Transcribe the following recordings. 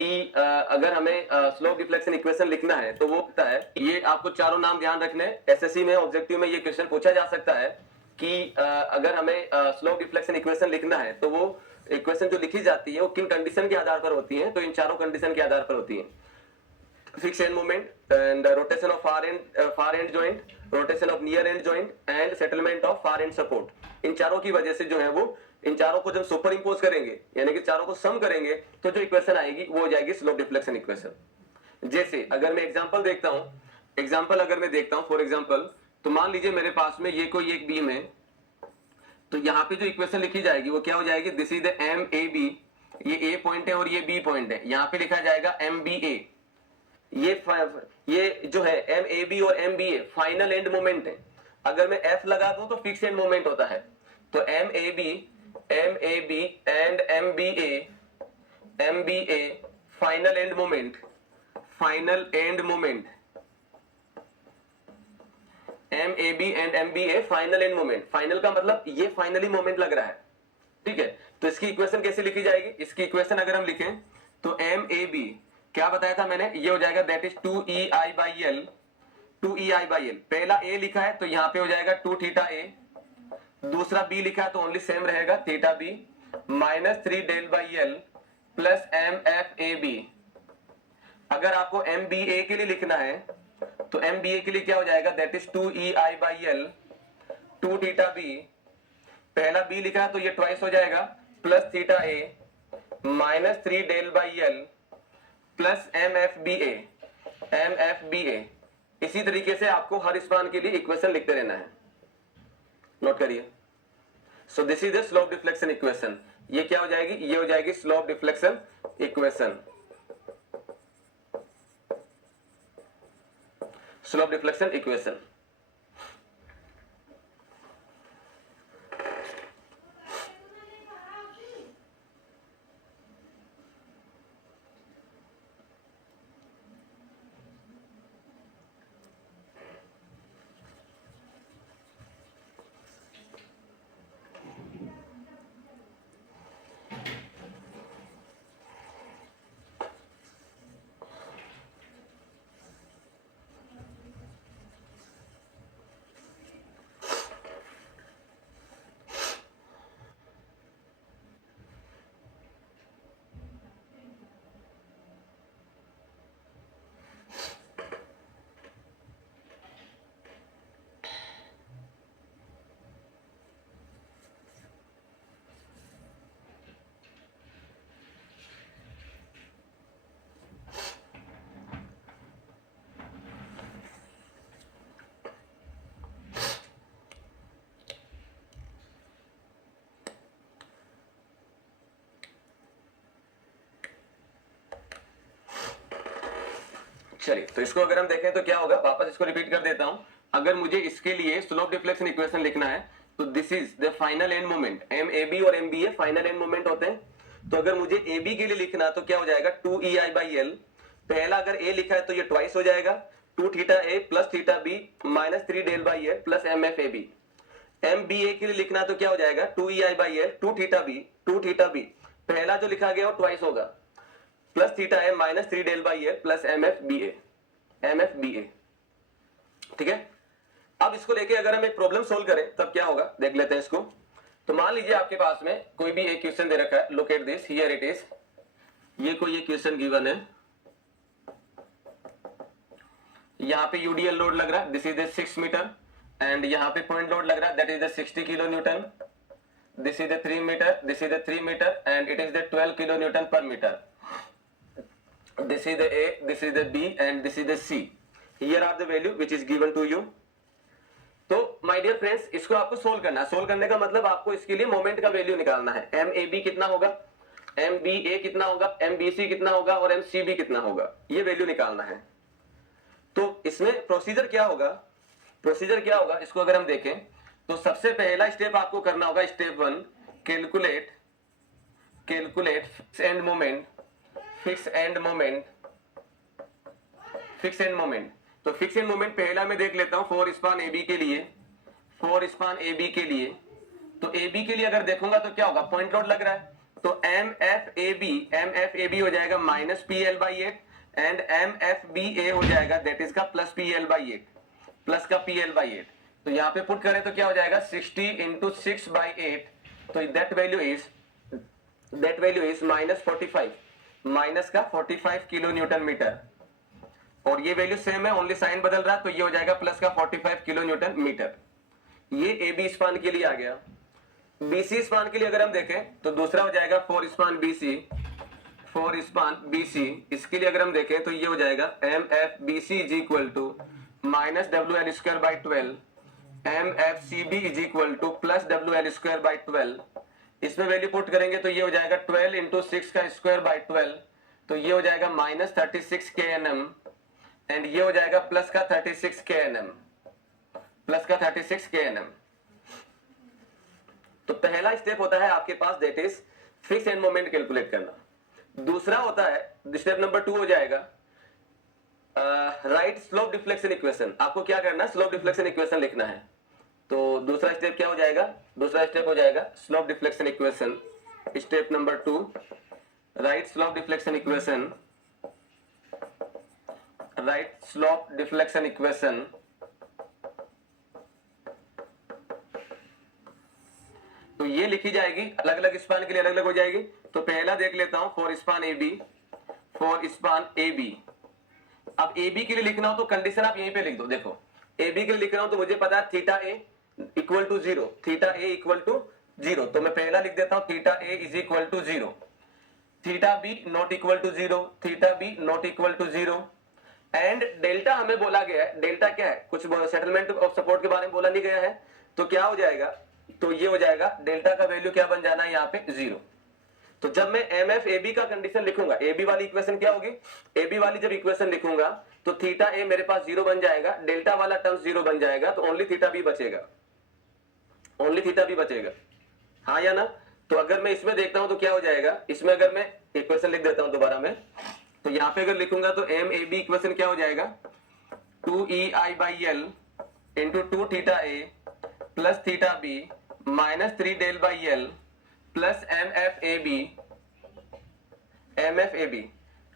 कि अगर हमें स्लोप डिफ्लेक्शन इक्वेशन लिखना है तो वो होता है, ये आपको चारों नाम ध्यान रखने। एसएससी में ऑब्जेक्टिव में ये क्वेश्चन पूछा जा सकता है कि अगर हमें स्लोप डिफ्लेक्शन इक्वेशन लिखना है तो वो इक्वेशन जो लिखी जाती है वो किन कंडीशन के आधार पर होती है, तो इन चारों कंडीशन के आधार पर होती है। Fix end moment and rotation of far end joint, rotation of near end joint and settlement of far end support. इन चारों की वजह से जो है वो, इन चारों को जब सुपर इंपोज करेंगे यानी कि चारों को सम करेंगे तो जो इक्वेशन आएगी वो हो जाएगी स्लोप डिफ्लेक्शन इक्वेशन। जैसे अगर मैं एग्जांपल देखता हूं, एग्जांपल अगर मैं देखता हूं फॉर एग्जांपल, तो मान लीजिए मेरे पास में ये कोई एक बीम है, तो यहाँ पे जो इक्वेशन लिखी जाएगी वो क्या हो जाएगी, this is the M A B, ये ए पॉइंट है और ये बी पॉइंट है, यहाँ पे लिखा जाएगा एम बी ए। ये जो है एम ए बी और M B A final end moment है। अगर मैं एफ लगा दूं तो फिक्स एंड मोमेंट होता है। तो M A B and M B A final end moment, final end moment, M A B and M B A final end moment. Final का मतलब ये फाइनली मोमेंट लग रहा है, ठीक है। तो इसकी इक्वेशन कैसे लिखी जाएगी, इसकी इक्वेशन अगर हम लिखें तो एम ए बी क्या बताया था मैंने, ये हो जाएगा that is 2EI by L, 2EI by L. पहला ए लिखा है तो यहाँ पे हो जाएगा 2 थीटा ए, दूसरा बी लिखा है तो ओनली सेम रहेगा theta B, minus 3 del by L plus M F A B. अगर आपको एम बी ए के लिए लिखना है तो एम बी ए के लिए क्या हो जाएगा, that is 2EI by L 2 theta B, पहला बी लिखा है तो ये ट्वाइस हो जाएगा, plus theta A minus 3 del by L plus M F B A. इसी तरीके से आपको हर स्पान के लिए इक्वेशन लिखते रहना है, नोट करिए। So this is the slope deflection equation. ये क्या हो जाएगी, ये हो जाएगी slope deflection equation, slope deflection equation. चलिए तो इसको अगर हम देखें तो क्या होगा, वापस इसको रिपीट कर देता हूं। अगर मुझे इसके लिए स्लोप डिफ्लेक्शन इक्वेशन लिखना है तो this is the final end moment, M A B और M B A final end moment होते हैं। तो अगर मुझे ए बी के लिए लिखना तो क्या हो जाएगा, 2EI बाई एल, पहला अगर ए लिखा है तो ये ट्वाइस हो जाएगा, 2 theta A plus theta B minus 3 del by L plus M F A B. M B A के लिए लिखना तो क्या हो जाएगा, 2EI by L 2 theta B, पहला जो लिखा गया वो ट्वाइस होगा, plus theta A minus 3 del by L plus M F B A, ठीक है। अब इसको लेके अगर हम एक प्रॉब्लम सोल्व करें तब क्या होगा, देख लेते हैं इसको। तो मान लीजिए आपके पास में कोई भी एक क्वेश्चन दे रखा है, look at this, here it is, ये कोई एक क्वेश्चन गिवन है, यहाँ पे यूडीएल लोड लग रहा है, this is the 6 metre, and यहाँ पे पॉइंट लोड लग रहा है, that is the 60 kilo newton, this is the 3 metre, this is the 3 metre and it is the 12 kilo newton पर metre. This is the A, this is the B and this is the C. Here are the value which is given to you. तो my dear friends, इसको आपको solve करना है। Solve करने का मतलब आपको इसके लिए मोमेंट का वैल्यू निकालना है। एम ए बी कितना होगा, एम बी ए कितना होगा, एम बी सी कितना होगा और एम सी बी कितना होगा, ये वैल्यू निकालना है। तो इसमें प्रोसीजर क्या होगा, प्रोसीजर क्या होगा, इसको अगर हम देखें तो सबसे पहला स्टेप आपको करना होगा, step 1, calculate fix end moment, fix end moment. तो फिक्स एंड मोमेंट पहला मैं देख लेता हूं फॉर स्पान ए बी के लिए, फॉर स्पान ए बी के लिए। तो ए बी के लिए अगर देखूंगा तो क्या होगा, पॉइंट लोड लग रहा है, तो MFAB हो जाएगा माइनस PL/8 एंड MFBA हो जाएगा दैट इज का प्लस PL/8, प्लस का PL/8। तो यहाँ पे पुट करें तो क्या हो जाएगा 60 इंटू 6/8, तो दैट वैल्यू इज -45, माइनस का 45 किलो न्यूटन मीटर। और ये वैल्यू सेम है, ओनली साइन बदल रहा, तो ये हो जाएगा प्लस का 45 किलो न्यूटन मीटर। ये AB स्पान के लिए आ गया। BC स्पान के लिए अगर हम देखें तो दूसरा हो जाएगा 4 स्पान BC। इसके लिए अगर हम देखें तो ये हो जाएगा MFBC is equal to minus WL²/12, MFCB is equal to plus WL²/12। इसमें वैल्यू पुट करेंगे तो ये हो जाएगा 12 इंटू 6 का स्क्वायर/12, तो ये हो जाएगा -36 kNm एंड ये हो जाएगा प्लस का 36 kNm, प्लस का 36 kNm। तो पहला स्टेप होता है आपके पास that is fix end moment calculate करना। दूसरा होता है स्टेप नंबर 2 हो जाएगा राइट स्लोप डिफ्लेक्शन इक्वेशन। आपको क्या करना है, स्लोप डिफ्लेक्शन इक्वेशन लिखना है। तो दूसरा स्टेप क्या हो जाएगा, दूसरा स्टेप हो जाएगा slope deflection equation. Step number 2 right slope deflection equation, right slope deflection equation. तो ये लिखी जाएगी अलग अलग स्पान के लिए, अलग अलग हो जाएगी। तो पहला देख लेता हूं फॉर स्पान AB। अब AB के लिए लिखना हो तो कंडीशन आप यहीं पे लिख दो। देखो AB के लिए लिख रहा हूं तो मुझे पता है theta A equal to 0, theta A equal to 0, तो मैं पहला लिख देता हूं theta A is equal to 0, theta B not equal to 0, theta B not equal to 0। And delta हमें बोला गया है, डेल्टा क्या है, कुछ सेटलमेंट ऑफ सपोर्ट के बारे में बोला नहीं गया है। तो क्या हो जाएगा, तो ये हो जाएगा डेल्टा का वैल्यू क्या बन जाना है यहाँ पे 0। तो जब मैं MFAB का कंडीशन लिखूंगा, AB वाली इक्वेशन क्या होगी, AB वाली जब इक्वेशन लिखूंगा तो थीटा A मेरे पास 0 बन जाएगा, डेल्टा वाला टर्म 0 बन जाएगा, तो ओनली थीटा B बचेगा, ओनली थीटा B बचेगा, हाँ या ना। तो अगर मैं इसमें देखता हूं तो क्या हो जाएगा, इसमें अगर मैं इक्वेशन लिख देता हूं दोबारा में, तो यहाँ पे अगर लिखूंगा तो MAB इक्वेशन क्या हो जाएगा 2EI/L into 2 theta A plus theta B minus 3 del/L plus MFAB।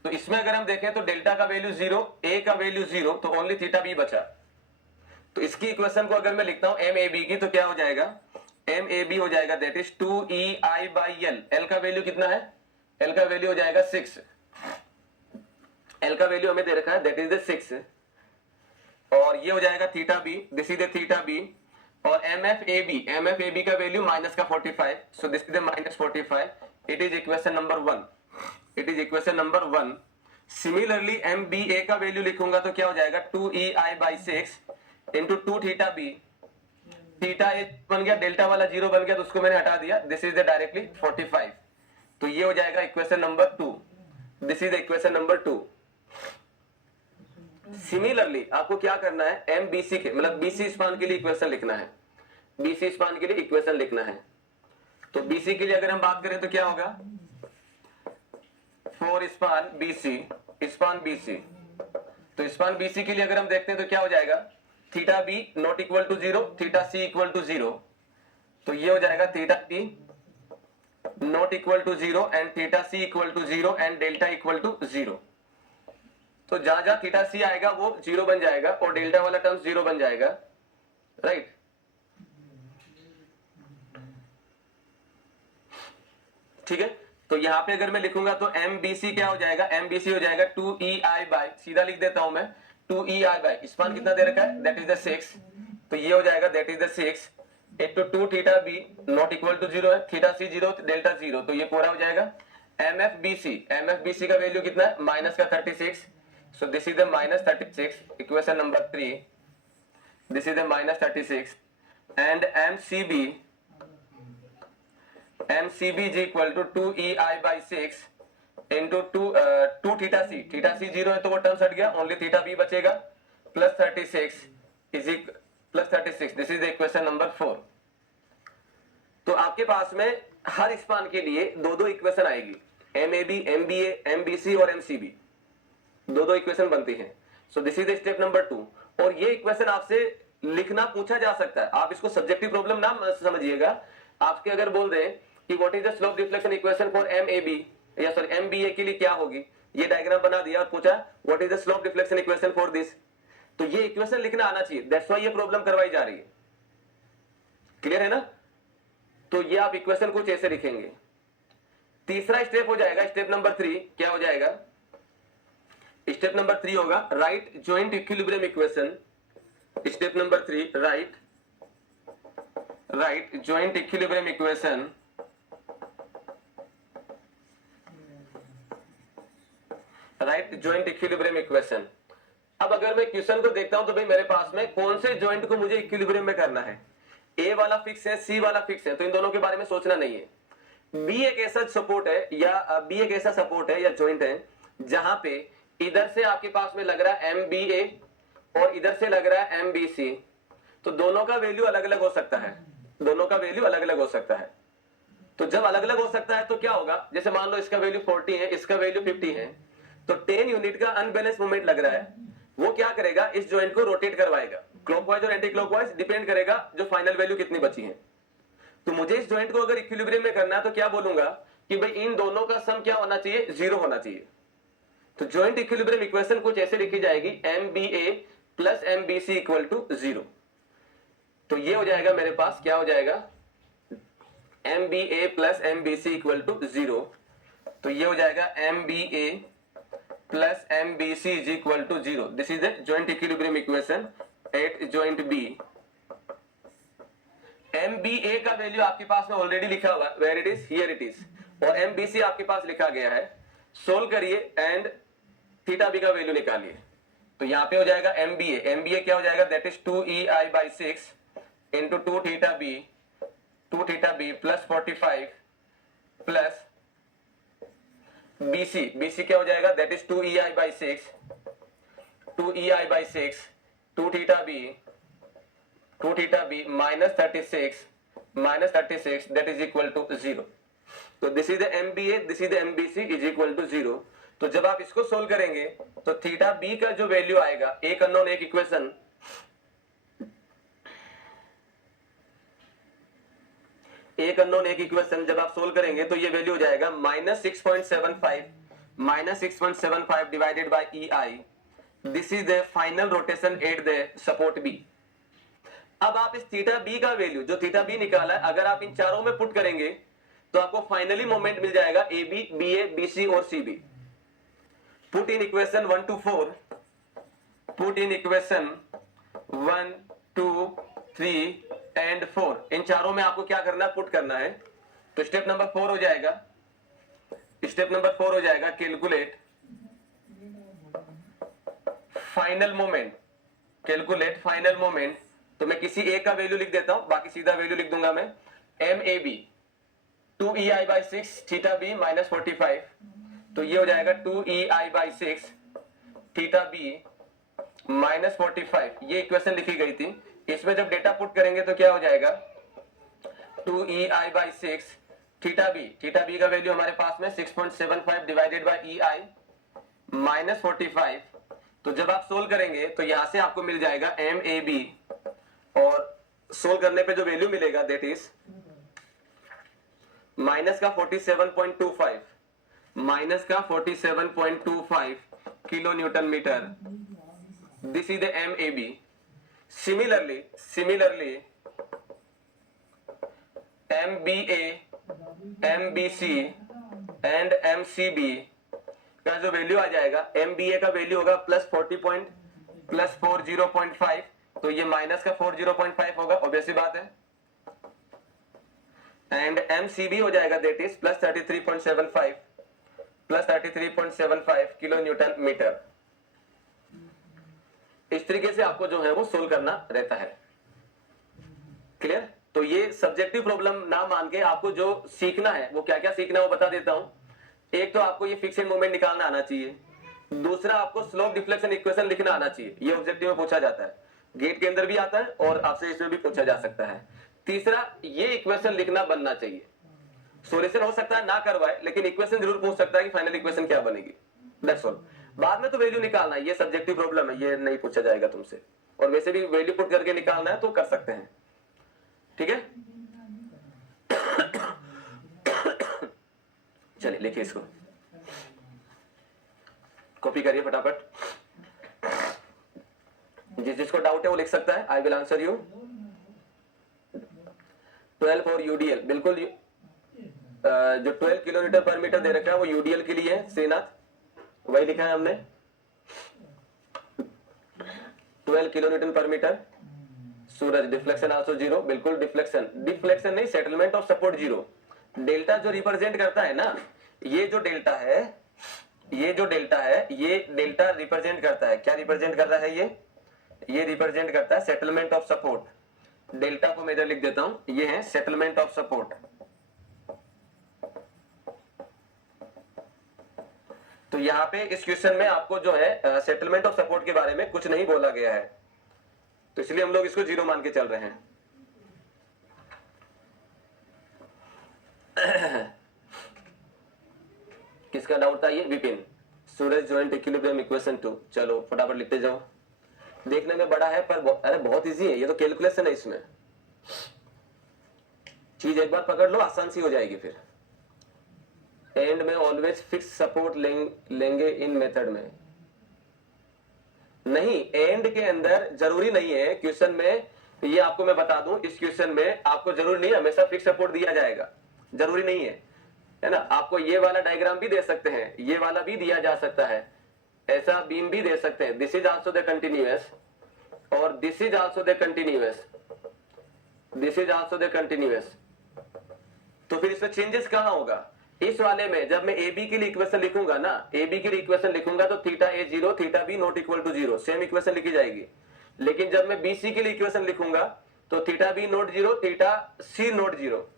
तो इसमें अगर हम देखें तो डेल्टा का वैल्यू 0, A का वैल्यू 0, तो ओनली थीटा B बचा। तो इसकी इक्वेशन को अगर मैं लिखता हूं MAB की, तो क्या हो जाएगा, MAB हो जाएगा दैट इज 2EI/L। L का वैल्यू कितना है, L का वैल्यू हो जाएगा 6, L का वैल्यू हमें दे रखा है दैट इज द 6, और ये हो जाएगा theta B, this is the theta B। और MFAB का वैल्यू माइनस का 45, so this is the -45। It is equation number 1, it is equation number 1। Similarly MBA का वैल्यू लिखूंगा तो क्या हो जाएगा 2EI/6 into 2 theta B, theta A बन गया, डेल्टा वाला 0 बन गया तो उसको मैंने हटा दिया, दिस इज द डायरेक्टली 45। तो ये हो जाएगा equation number 2, this is the equation number 2। Similarly आपको क्या करना है, MBC के मतलब BC स्पान के लिए इक्वेशन लिखना है, BC स्पान के लिए इक्वेशन लिखना है। तो BC के लिए अगर हम बात करें तो क्या होगा, for span BC, span BC। तो स्पान BC के लिए अगर हम देखते हैं तो क्या हो जाएगा, theta B not equal to 0, theta C equal to 0, तो ये हो जाएगा theta B not equal to 0 and theta C equal to 0 and delta equal to 0। तो जहां जहां थीटा C आएगा वो 0 बन जाएगा और डेल्टा वाला टर्म 0 बन जाएगा, राइट। ठीक है, तो यहां पे अगर मैं लिखूंगा तो MBC क्या हो जाएगा, MBC हो जाएगा 2EI, सीधा लिख देता हूं मैं 2EI, स्पान कितना दे रखा है दैट इज द 6, तो ये हो जाएगा that is the 6 into 2 theta B not equal to 0 है, थीटा C 0 डेल्टा 0, तो ये पूरा हो जाएगा। MFBC का वैल्यू कितना है माइनस का 36, so this is the -36, equation number 3, this is the -36 and MCB is equal to 2EI/6 into 2 theta C, theta C 0 है तो वो टर्म हट गया, ओनली थीटा B बचेगा, plus 36 is plus 36, this is the equation number 4। तो आपके पास में हर स्पान के लिए दो दो इक्वेशन आएगी, MAB, MBA, MBC और MCB, दो इक्वेशन बनती हैं। So this is the step number 2। और ये इक्वेशन आपसे लिखना पूछा जा सकता है, आप इसको सब्जेक्टिव प्रॉब्लम ना समझिएगा। आपके अगर बोल दें कि what is the slope deflection equation for MAB या सॉरी MBA के लिए क्या होगी, ये डायग्राम बना दिया और पूछा what is the slope deflection equation for this, तो ये इक्वेशन लिखना आना चाहिए, दैट्स व्हाई ये प्रॉब्लम करवाई जा रही है। क्लियर है ना? तो ये आप इक्वेशन कुछ ऐसे लिखेंगे। तीसरा स्टेप हो जाएगा स्टेप नंबर 3, क्या हो जाएगा? स्टेप नंबर 3 होगा right joint equilibrium equation. Step number 3 right joint equilibrium equation right joint equilibrium equation. अब अगर मैं क्वेश्चन को देखता हूं तो भाई मेरे पास में कौन से जॉइंट को मुझे इक्विलिब्रियम में करना है, ए वाला फिक्स है, सी वाला फिक्स है, तो इन दोनों के बारे में सोचना नहीं है। बी एक ऐसा सपोर्ट है या जॉइंट है जहां पे इधर से आपके पास में लग रहा है MBA और इधर से लग रहा है MBC, तो दोनों का वैल्यू अलग अलग हो सकता है, दोनों का वैल्यू अलग अलग हो सकता है। तो जब अलग अलग हो सकता है तो क्या होगा, जैसे मान लो इसका वैल्यू 40 है, इसका वैल्यू 50 है, तो 10 यूनिट का अनबैलेंस मोमेंट लग रहा है, वो क्या करेगा, इस जॉइंट को रोटेट करवाएगा क्लॉकवाइज और एंटी क्लॉकवाइज, डिपेंड करेगा जो फाइनल वैल्यू कितनी बची है। तो मुझे इस जॉइंट को अगर इक्विलिब्रियम में करना है तो क्या बोलूंगा कि भाई इन दोनों का सम क्या होना चाहिए, 0 होना चाहिए। तो जॉइंट इक्विलिब्रियम इक्वेशन कुछ ऐसे लिखी जाएगी MBA plus MBC equal to 0। तो ये हो जाएगा मेरे पास, क्या हो जाएगा, MBA plus MBC equal to 0। तो ये हो जाएगा MBA plus MBC is equal to 0। This is the joint equilibrium equation at joint B। MBA का वैल्यू आपके पास में ऑलरेडी लिखा हुआ है, where it is, here it is, और MBC आपके पास लिखा गया है। सोल्व करिए एंड थीटा बी का वैल्यू निकालिए। तो यहां पे हो जाएगा MBA क्या हो जाएगा, that is 2EI/6 into 2 theta B plus 45 plus BC क्या हो जाएगा, that is 2EI/6 2 theta B minus 36 that is equal to 0। तो this is the MBA, this is the MBC is equal to 0। तो जब आप इसको सोल्व करेंगे तो थीटा बी का जो वैल्यू आएगा, एक अननोन एक इक्वेशन, जब आप सोल्व करेंगे तो ये वैल्यू हो जाएगा -6.75 divided by EI। This is the final rotation at the support B। अब आप इस थीटा बी का वैल्यू, जो थीटा बी निकाला है, अगर आप इन चारों में पुट करेंगे तो आपको फाइनली मोमेंट मिल जाएगा AB, BA, BC और CB। Put in equation 1 to 4, put in equation 1, 2, 3 and 4, इन चारों में आपको क्या करना है, पुट करना है। तो स्टेप नंबर 4 हो जाएगा कैलकुलेट फाइनल मोमेंट। तो मैं किसी एक का वैल्यू लिख देता हूं, बाकी सीधा वैल्यू लिख दूंगा मैं। MAB 2EI/6 theta B minus 45, तो ये हो जाएगा 2EI/6 थीटा बी माइनस 45। ये इक्वेशन लिखी गई थी, इसमें जब डेटा पुट करेंगे तो क्या हो जाएगा, 2EI/6 थीटा बी का वैल्यू हमारे पास में 6.75 डिवाइडेड बाय EI माइनस 45। तो जब आप सोल्व करेंगे तो यहां से आपको मिल जाएगा MAB, और सोल्व करने पे जो वैल्यू मिलेगा दैट इज माइनस का 47.25 kilo newton metre. This is the MAB। Similarly MBA, MBC and MCB का जो वैल्यू आ जाएगा, MBA का वैल्यू होगा प्लस 40.5, तो ये माइनस का 40.5 होगा, ऑब्वियस सी बात है। एंड MCB हो जाएगा that is plus 33.75 kilo newton metre. इस तरीके से आपको जो है वो सोल्व करना रहता है। क्लियर? तो ये सब्जेक्टिव प्रॉब्लम ना मान के आपको जो सीखना है वो क्या क्या सीखना है वो बता देता हूं। एक तो आपको ये फिक्स मोमेंट निकालना आना चाहिए, दूसरा आपको स्लोप डिफ्लेक्शन इक्वेशन लिखना आना चाहिए, ये ऑब्जेक्टिव में पूछा जाता है, गेट के अंदर भी आता है और आपसे इसमें भी पूछा जा सकता है। तीसरा, ये इक्वेशन लिखना बनना चाहिए। सॉल्यूशन हो सकता है ना करवाए, लेकिन इक्वेशन जरूर पूछ सकता है कि फाइनल इक्वेशन क्या बनेगी, दैट्स ऑल। बाद में तो वैल्यू निकालना है, ये सब्जेक्टिव प्रॉब्लम है, ये नहीं पूछा जाएगा तुमसे, और वैसे भी वैल्यू पुट करके निकालना है तो कर सकते हैं, ठीक है। चलिए लिखिए इसको, कॉपी करिए फटाफट। जिसको डाउट है वो लिख सकता है। I will answer you. 12 for UDL, बिल्कुल जो 12 किलोमीटर पर मीटर दे रखा है वो यूडीएल के लिए है श्रीनाथ, वही लिखा है हमने 12 किलोमीटर पर मीटर। सूरज डिफ्लेक्शन आल्सो जीरो, बिल्कुल डिफ्लेक्शन नहीं, settlement of support zero. Delta जो रिप्रेजेंट करता है ना, ये जो डेल्टा है, ये डेल्टा रिप्रेजेंट करता है, क्या रिप्रेजेंट कर रहा है ये रिप्रेजेंट करता है सेटलमेंट ऑफ सपोर्ट। डेल्टा को मैं इधर लिख देता हूं, ये है सेटलमेंट ऑफ सपोर्ट। तो यहाँ पे इस क्वेश्चन में आपको जो है सेटलमेंट ऑफ सपोर्ट के बारे में कुछ नहीं बोला गया है, तो इसलिए हम लोग इसको जीरो मान के चल रहे हैं। किसका डाउट था ये? विपिन। सूरज जॉइंट इक्विलिब्रियम इक्वेशन 2, चलो फटाफट लिखते जाओ। देखने में बड़ा है पर अरे बहुत इजी है, ये तो कैलकुलेशन है, इसमें चीज एक बार पकड़ लो आसान सी हो जाएगी फिर। एंड में ऑलवेज फिक्स सपोर्ट लेंगे इन मेथड में, नहीं एंड के अंदर जरूरी नहीं है क्वेश्चन में, ये आपको मैं बता दूं, इस क्वेश्चन में आपको जरूरी नहीं हमेशा फिक्स सपोर्ट दिया जाएगा, जरूरी नहीं है ना। आपको ये वाला डायग्राम भी दे सकते हैं, ये वाला भी दिया जा सकता है, ऐसा बीम भी दे सकते हैं, this is also the continuous और this is also the continuous, this is also the continuous. तो फिर इसमें चेंजेस कहां होगा? इस वाले में जब मैं ए बी के लिए इक्वेशन लिखूंगा ना, ए बी के लिए इक्वेशन लिखूंगा तो theta A zero theta B not equal to zero, same equation लिखी जाएगी। लेकिन जब मैं बी सी के लिए इक्वेशन लिखूंगा तो theta B not zero theta C not zero,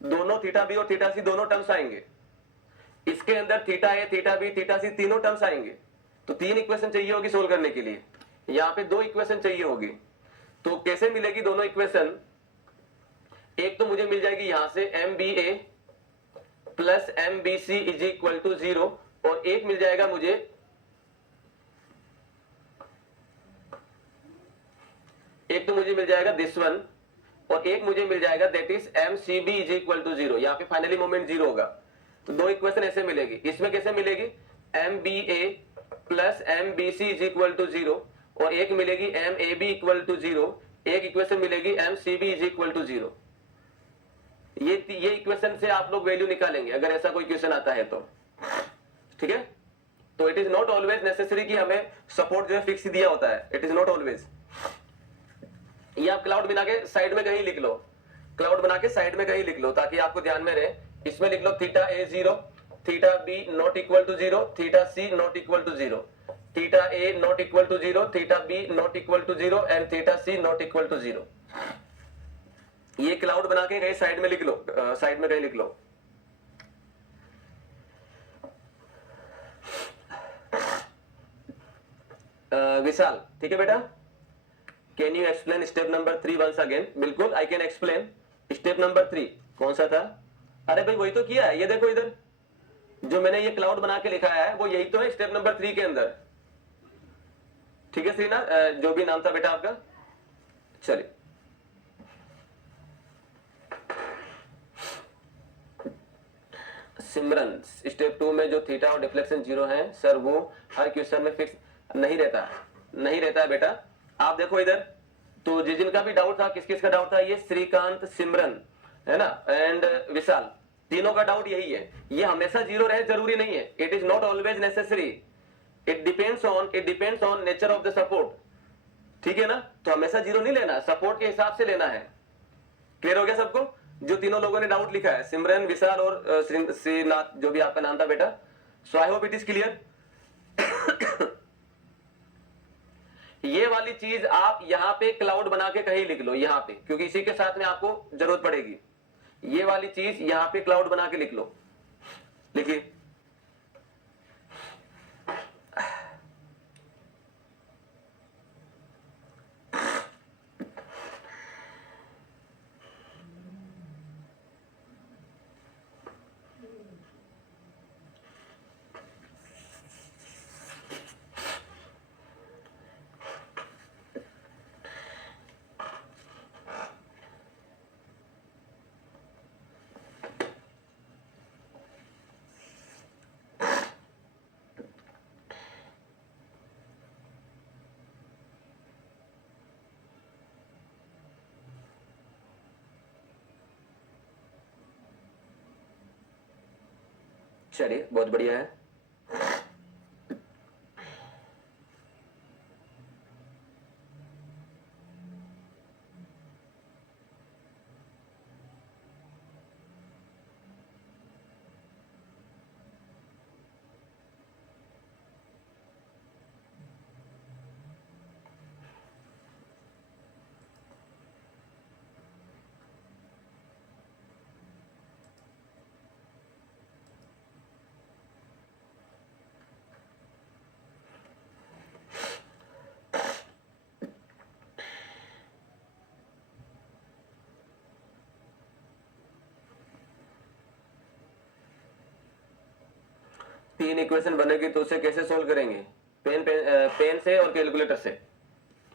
दोनों थीटा बी और थीटा सी दोनों टर्म्स आएंगे। इसके अंदर theta A theta B theta C तीनों टर्म्स आएंगे, तो तीन इक्वेशन चाहिए होगी सोल्व करने के लिए, यहाँ पे दो इक्वेशन चाहिए होगी। तो कैसे मिलेगी दोनों इक्वेशन? एक तो मुझे मिल जाएगी यहां से M B A plus M B C is equal to zero, और एक मिल जाएगा मुझे मिल जाएगा दिस वन, और एक मुझे मिल जाएगा that is M C B is equal to zero. यहाँ पे फाइनली मोमेंट जीरो होगा, तो दो इक्वेशन ऐसे मिलेगी। इसमें कैसे मिलेगी? M B A plus M B C is equal to zero, और एक मिलेगी M A B equal to zero, एक इक्वेशन मिलेगी M C B is equal to zero. ये इक्वेशन से आप लोग वैल्यू निकालेंगे अगर ऐसा कोई क्वेश्चन आता है तो, ठीक है। तो it is not always necessary कि हमें सपोर्ट जो है फिक्स दिया होता है, इट इज नॉट ऑलवेज। ये आप क्लाउड बना के साइड में कहीं लिख लो, क्लाउड बना के साइड में कहीं लिख लो ताकि आपको ध्यान में रहे। इसमें लिख लो theta A zero theta B not equal to zero theta C not equal to zero, theta A not equal to zero theta B not equal to zero and theta C not equal to zero. ये cloud बना के कहीं side में लिख लो, side में कहीं लिख लो। विशाल, ठीक है बेटा, can you explain step number 3 once again? बिल्कुल I can explain. Step number 3 कौन सा था? अरे भाई वही तो किया है, ये देखो इधर जो मैंने ये क्लाउड बना के लिखा है वो यही तो है स्टेप नंबर 3 के अंदर, ठीक है श्रीनाथ, जो भी नाम था बेटा आपका। चलिए सिमरन, स्टेप 2 में जो थीटा और डिफ्लेक्शन जीरो है सर, वो हर क्वेश्चन में फिक्स नहीं रहता है बेटा। आप देखो इधर, तो जिनका भी डाउट था, किस किस का डाउट था? ये श्रीकांत, सिमरन, है ना, एंड विशाल, तीनों का डाउट यही है। ये हमेशा जीरो रहे जरूरी नहीं है, it is not always necessary, it depends on nature of the support, ठीक है ना। तो हमेशा जीरो नहीं लेना, सपोर्ट के हिसाब से लेना है। क्लियर हो गया सबको? जो तीनों लोगों ने डाउट लिखा है, सिमरन, विशाल और श्रीनाथ, जो भी आपका नाम था बेटा, so I hope it is clear. ये वाली चीज आप यहाँ पे क्लाउड बना के कहीं लिख लो, यहाँ पे, क्योंकि इसी के साथ में आपको जरूरत पड़ेगी। ये वाली चीज यहाँ पे क्लाउड बना के लिख लो, लिखिए। चलिए बहुत बढ़िया है। तीन इक्वेशन बनेगी तो उसे कैसे सोल्व करेंगे? पेन से और कैलकुलेटर से।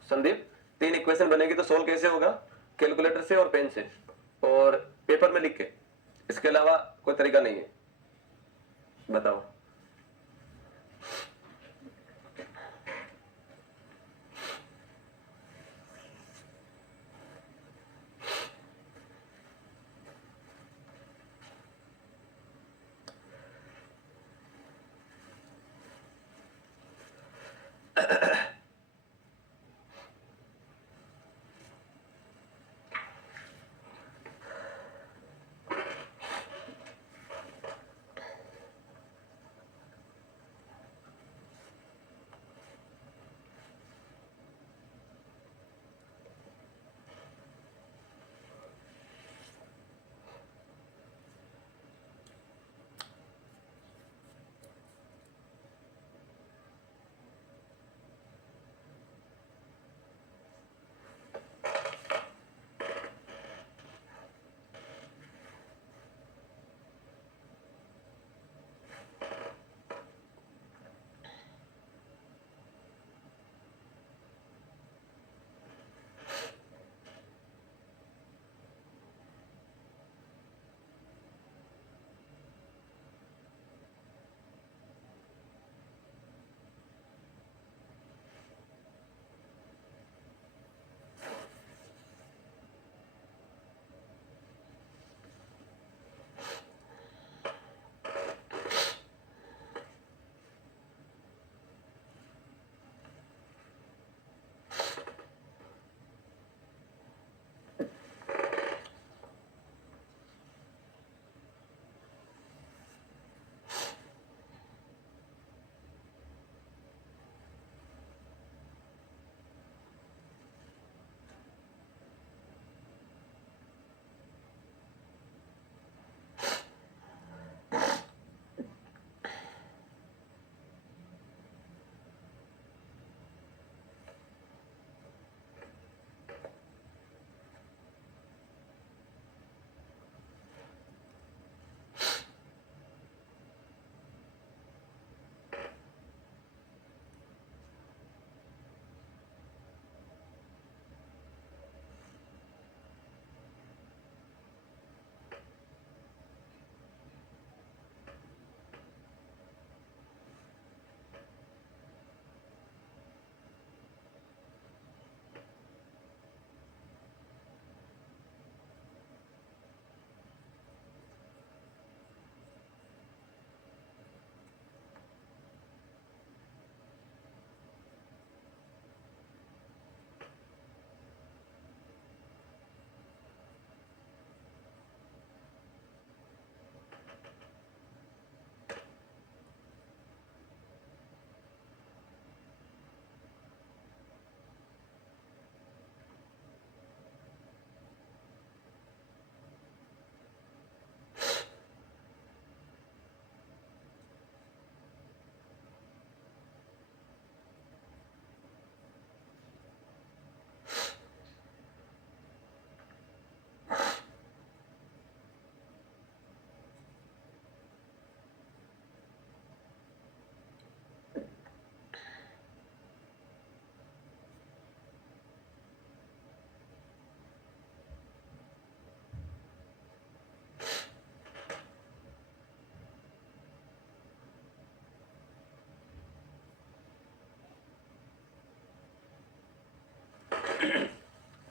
संदीप, तीन इक्वेशन बनेगी तो सोल्व कैसे होगा? कैलकुलेटर से और पेन से, और पेपर में लिख के। इसके अलावा कोई तरीका नहीं है। बताओ।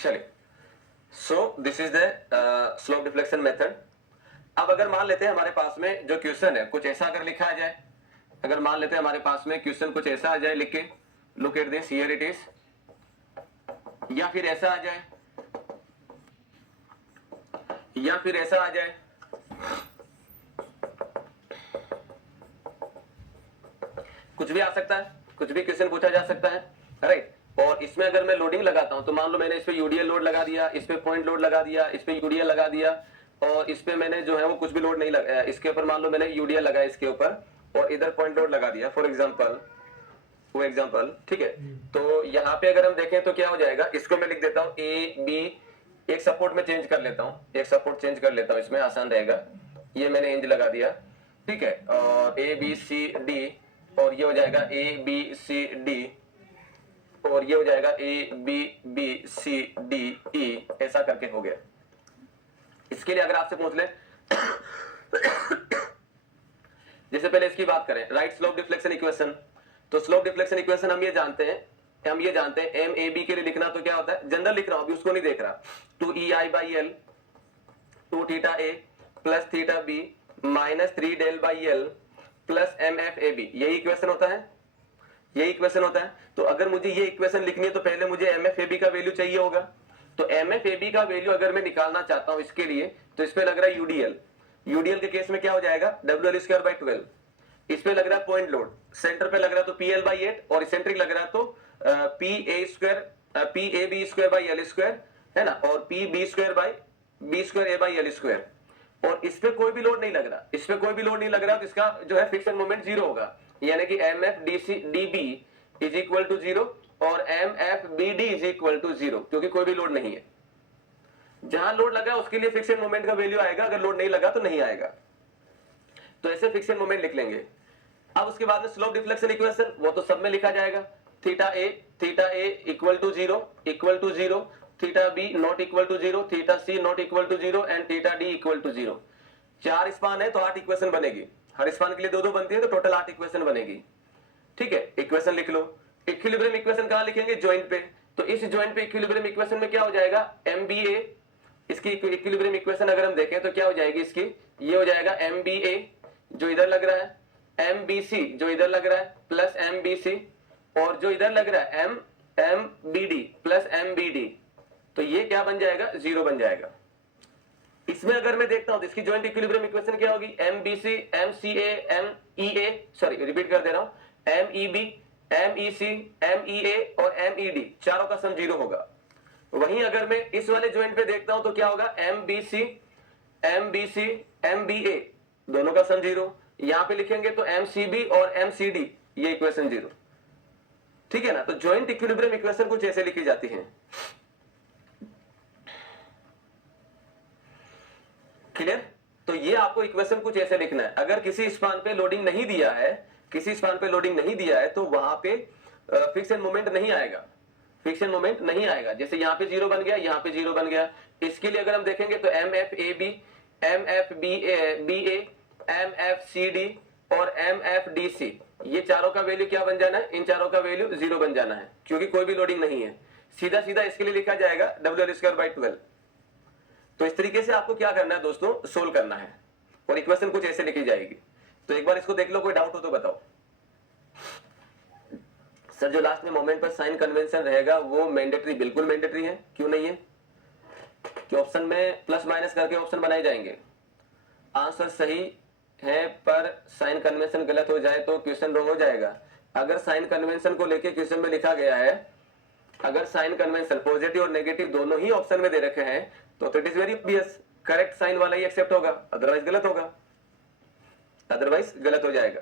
चलिए, so this is the slope deflection method. अब अगर मान लेते हैं हमारे पास में जो क्वेश्चन है कुछ ऐसा अगर लिखा आ जाए, अगर मान लेते हैं हमारे पास में क्वेश्चन कुछ ऐसा आ जाए लिख के, look at this, here it is, या फिर ऐसा आ जाए, या फिर ऐसा आ जाए, कुछ भी आ सकता है, कुछ भी क्वेश्चन पूछा जा सकता है, राइट। और इसमें अगर मैं लोडिंग लगाता हूं तो मान लो मैंने इस पे यूडीएल लोड लगा दिया, इस पे पॉइंट लोड लगा दिया, इस पे यूडीएल लगा दिया, और इस पे मैंने जो है वो कुछ भी लोड नहीं लगा, इसके ऊपर मान लो मैंने यूडीएल लगाया इसके ऊपर और इधर पॉइंट लोड लगा दिया फॉर एग्जांपल, वो एग्जांपल, ठीक है। तो यहाँ पे अगर हम देखें तो क्या हो जाएगा, इसको मैं लिख देता हूँ ए बी, एक सपोर्ट में चेंज कर लेता हूँ, एक सपोर्ट चेंज कर लेता हूँ, इसमें आसान रहेगा। ये मैंने इंज लगा दिया, ठीक है, और ए बी सी डी, और ये हो जाएगा ए बी सी डी, और ये हो जाएगा A B B C D E, ऐसा करके हो गया। इसके लिए अगर आपसे पूछ ले जैसे पहले इसकी बात करें, राइट स्लोप डिफ्लेक्शन इक्वेशन, तो स्लोप डिफ्लेक्शन इक्वेशन हम ये जानते हैं एम ए बी के लिए लिखना तो क्या होता है, जनरल लिख रहा हूं अभी, उसको नहीं देख रहा, 2EI by L 2 theta A plus theta B minus 3 del by L plus MF AB, यही इक्वेशन होता है, यही इक्वेशन होता है। तो अगर मुझे ये इक्वेशन लिखनी है तो पहले मुझे MF AB का वैल्यू चाहिए होगा, तो MF AB का वैल्यू अगर मैं निकालना चाहता हूं इसके लिए, तो इस पे लग रहा है यूडीएल, यूडीएल के केस में क्या हो जाएगा, WL²/12, इस पे लग रहा है पॉइंट लोड, सेंटर पे लग रहा है तो PL/8, और इसेंट्रिक लग रहा है तो PAB²/L², है ना, और PB²/B²A/L², और इस पे कोई भी लोड नहीं लग रहा, इस पे कोई भी लोड नहीं लग रहा, तो इसका जो है फ्रिक्शन मोमेंट जीरो होगा, यानी कि MFDB is equal to zero और MFBD is equal to zero, क्योंकि कोई भी लोड नहीं है। जहां लोड लगा उसके लिए फ्रिक्शन मोमेंट का वैल्यू आएगा, अगर लोड नहीं लगा तो नहीं आएगा। तो ऐसे फ्रिक्शन मोमेंट लिख लेंगे। अब उसके बाद में स्लोप डिफ्लेक्शन इक्वेशन, वो तो सब में लिखा जाएगा, theta A equal to zero, theta B not equal to zero, theta C not equal to zero, and theta D equal to zero. 4 span है तो 8 इक्वेशन बनेगी, हर स्पान के लिए 2-2 बनती है, तो टोटल 8 इक्वेशन बनेगी, ठीक है। इक्वेशन लिख लो। इक्विलिब्रियम इक्वेशन कहां लिखेंगे, जॉइंट पे, तो इस जॉइंट पे इक्विलिब्रियम इक्वेशन में क्या हो जाएगा, MBA, इसकी इक्विलिब्रियम इक्वेशन अगर हम देखें तो क्या हो जाएगी इसकी, ये हो जाएगा MBA जो इधर लग रहा है, MBC जो इधर लग रहा है प्लस MBC, और जो इधर लग रहा है MBD प्लस MBD, तो ये क्या बन जाएगा, जीरो बन जाएगा। इसमें अगर मैं देखता हूं तो इसकी जॉइंट इक्विलिब्रियम इक्वेशन क्या होगी, MBC MCA MEA, sorry repeat कर दे रहा हूं, MEB MEC MEA और MED, चारों का सम जीरो होगा। वहीं अगर मैं इस वाले जॉइंट पे देखता हूं तो क्या होगा, MBC MBA, दोनों का सम जीरो, यहां पे लिखेंगे तो MCB और MCD, ये इक्वेशन जीरो, ठीक है ना। तो जॉइंट इक्विलिब्रियम इक्वेशन कुछ ऐसे लिखी जाती है, क्लियर। तो ये आपको इक्वेशन कुछ ऐसे लिखना है। अगर किसी स्पान पे लोडिंग नहीं दिया है, किसी स्पान पे लोडिंग नहीं दिया है, तो वहां पे फ्रिक्शन मोमेंट नहीं आएगा, फ्रिक्शन मोमेंट नहीं आएगा। जैसे यहाँ पे जीरो बन गया, यहाँ पे जीरो बन गया। इसके लिए अगर हम देखेंगे तो MFAB MFBA MFCD और MFDC, ये चारों का वैल्यू क्या बन जाना है, इन चारों का वैल्यू जीरो बन जाना है, क्योंकि कोई भी लोडिंग नहीं है। सीधा सीधा इसके लिए लिखा जाएगा WL²/12। तो इस तरीके से आपको क्या करना है दोस्तों, सोल्व करना है, और इक्वेशन कुछ ऐसे लिखी जाएगी। तो एक बार इसको देख लो, कोई डाउट हो तो बताओ। सर जो लास्ट में मोमेंट पर साइन कन्वेंशन रहेगा वो मैंडेटरी, बिल्कुल मैंडेटरी है, क्यों नहीं है, कि ऑप्शन में प्लस माइनस करके ऑप्शन बनाए जाएंगे। आंसर सही है पर साइन कन्वेंशन गलत हो जाए तो क्वेश्चन रॉन्ग हो जाएगा। अगर साइन कन्वेंशन को लेके क्वेश्चन में लिखा गया है, अगर साइन कन्वेंशन पॉजिटिव और नेगेटिव दोनों ही ऑप्शन में दे रखे हैं, तो it is very obvious, correct sign वाला ही एक्सेप्ट होगा, अदरवाइज गलत होगा, अदरवाइज गलत हो जाएगा।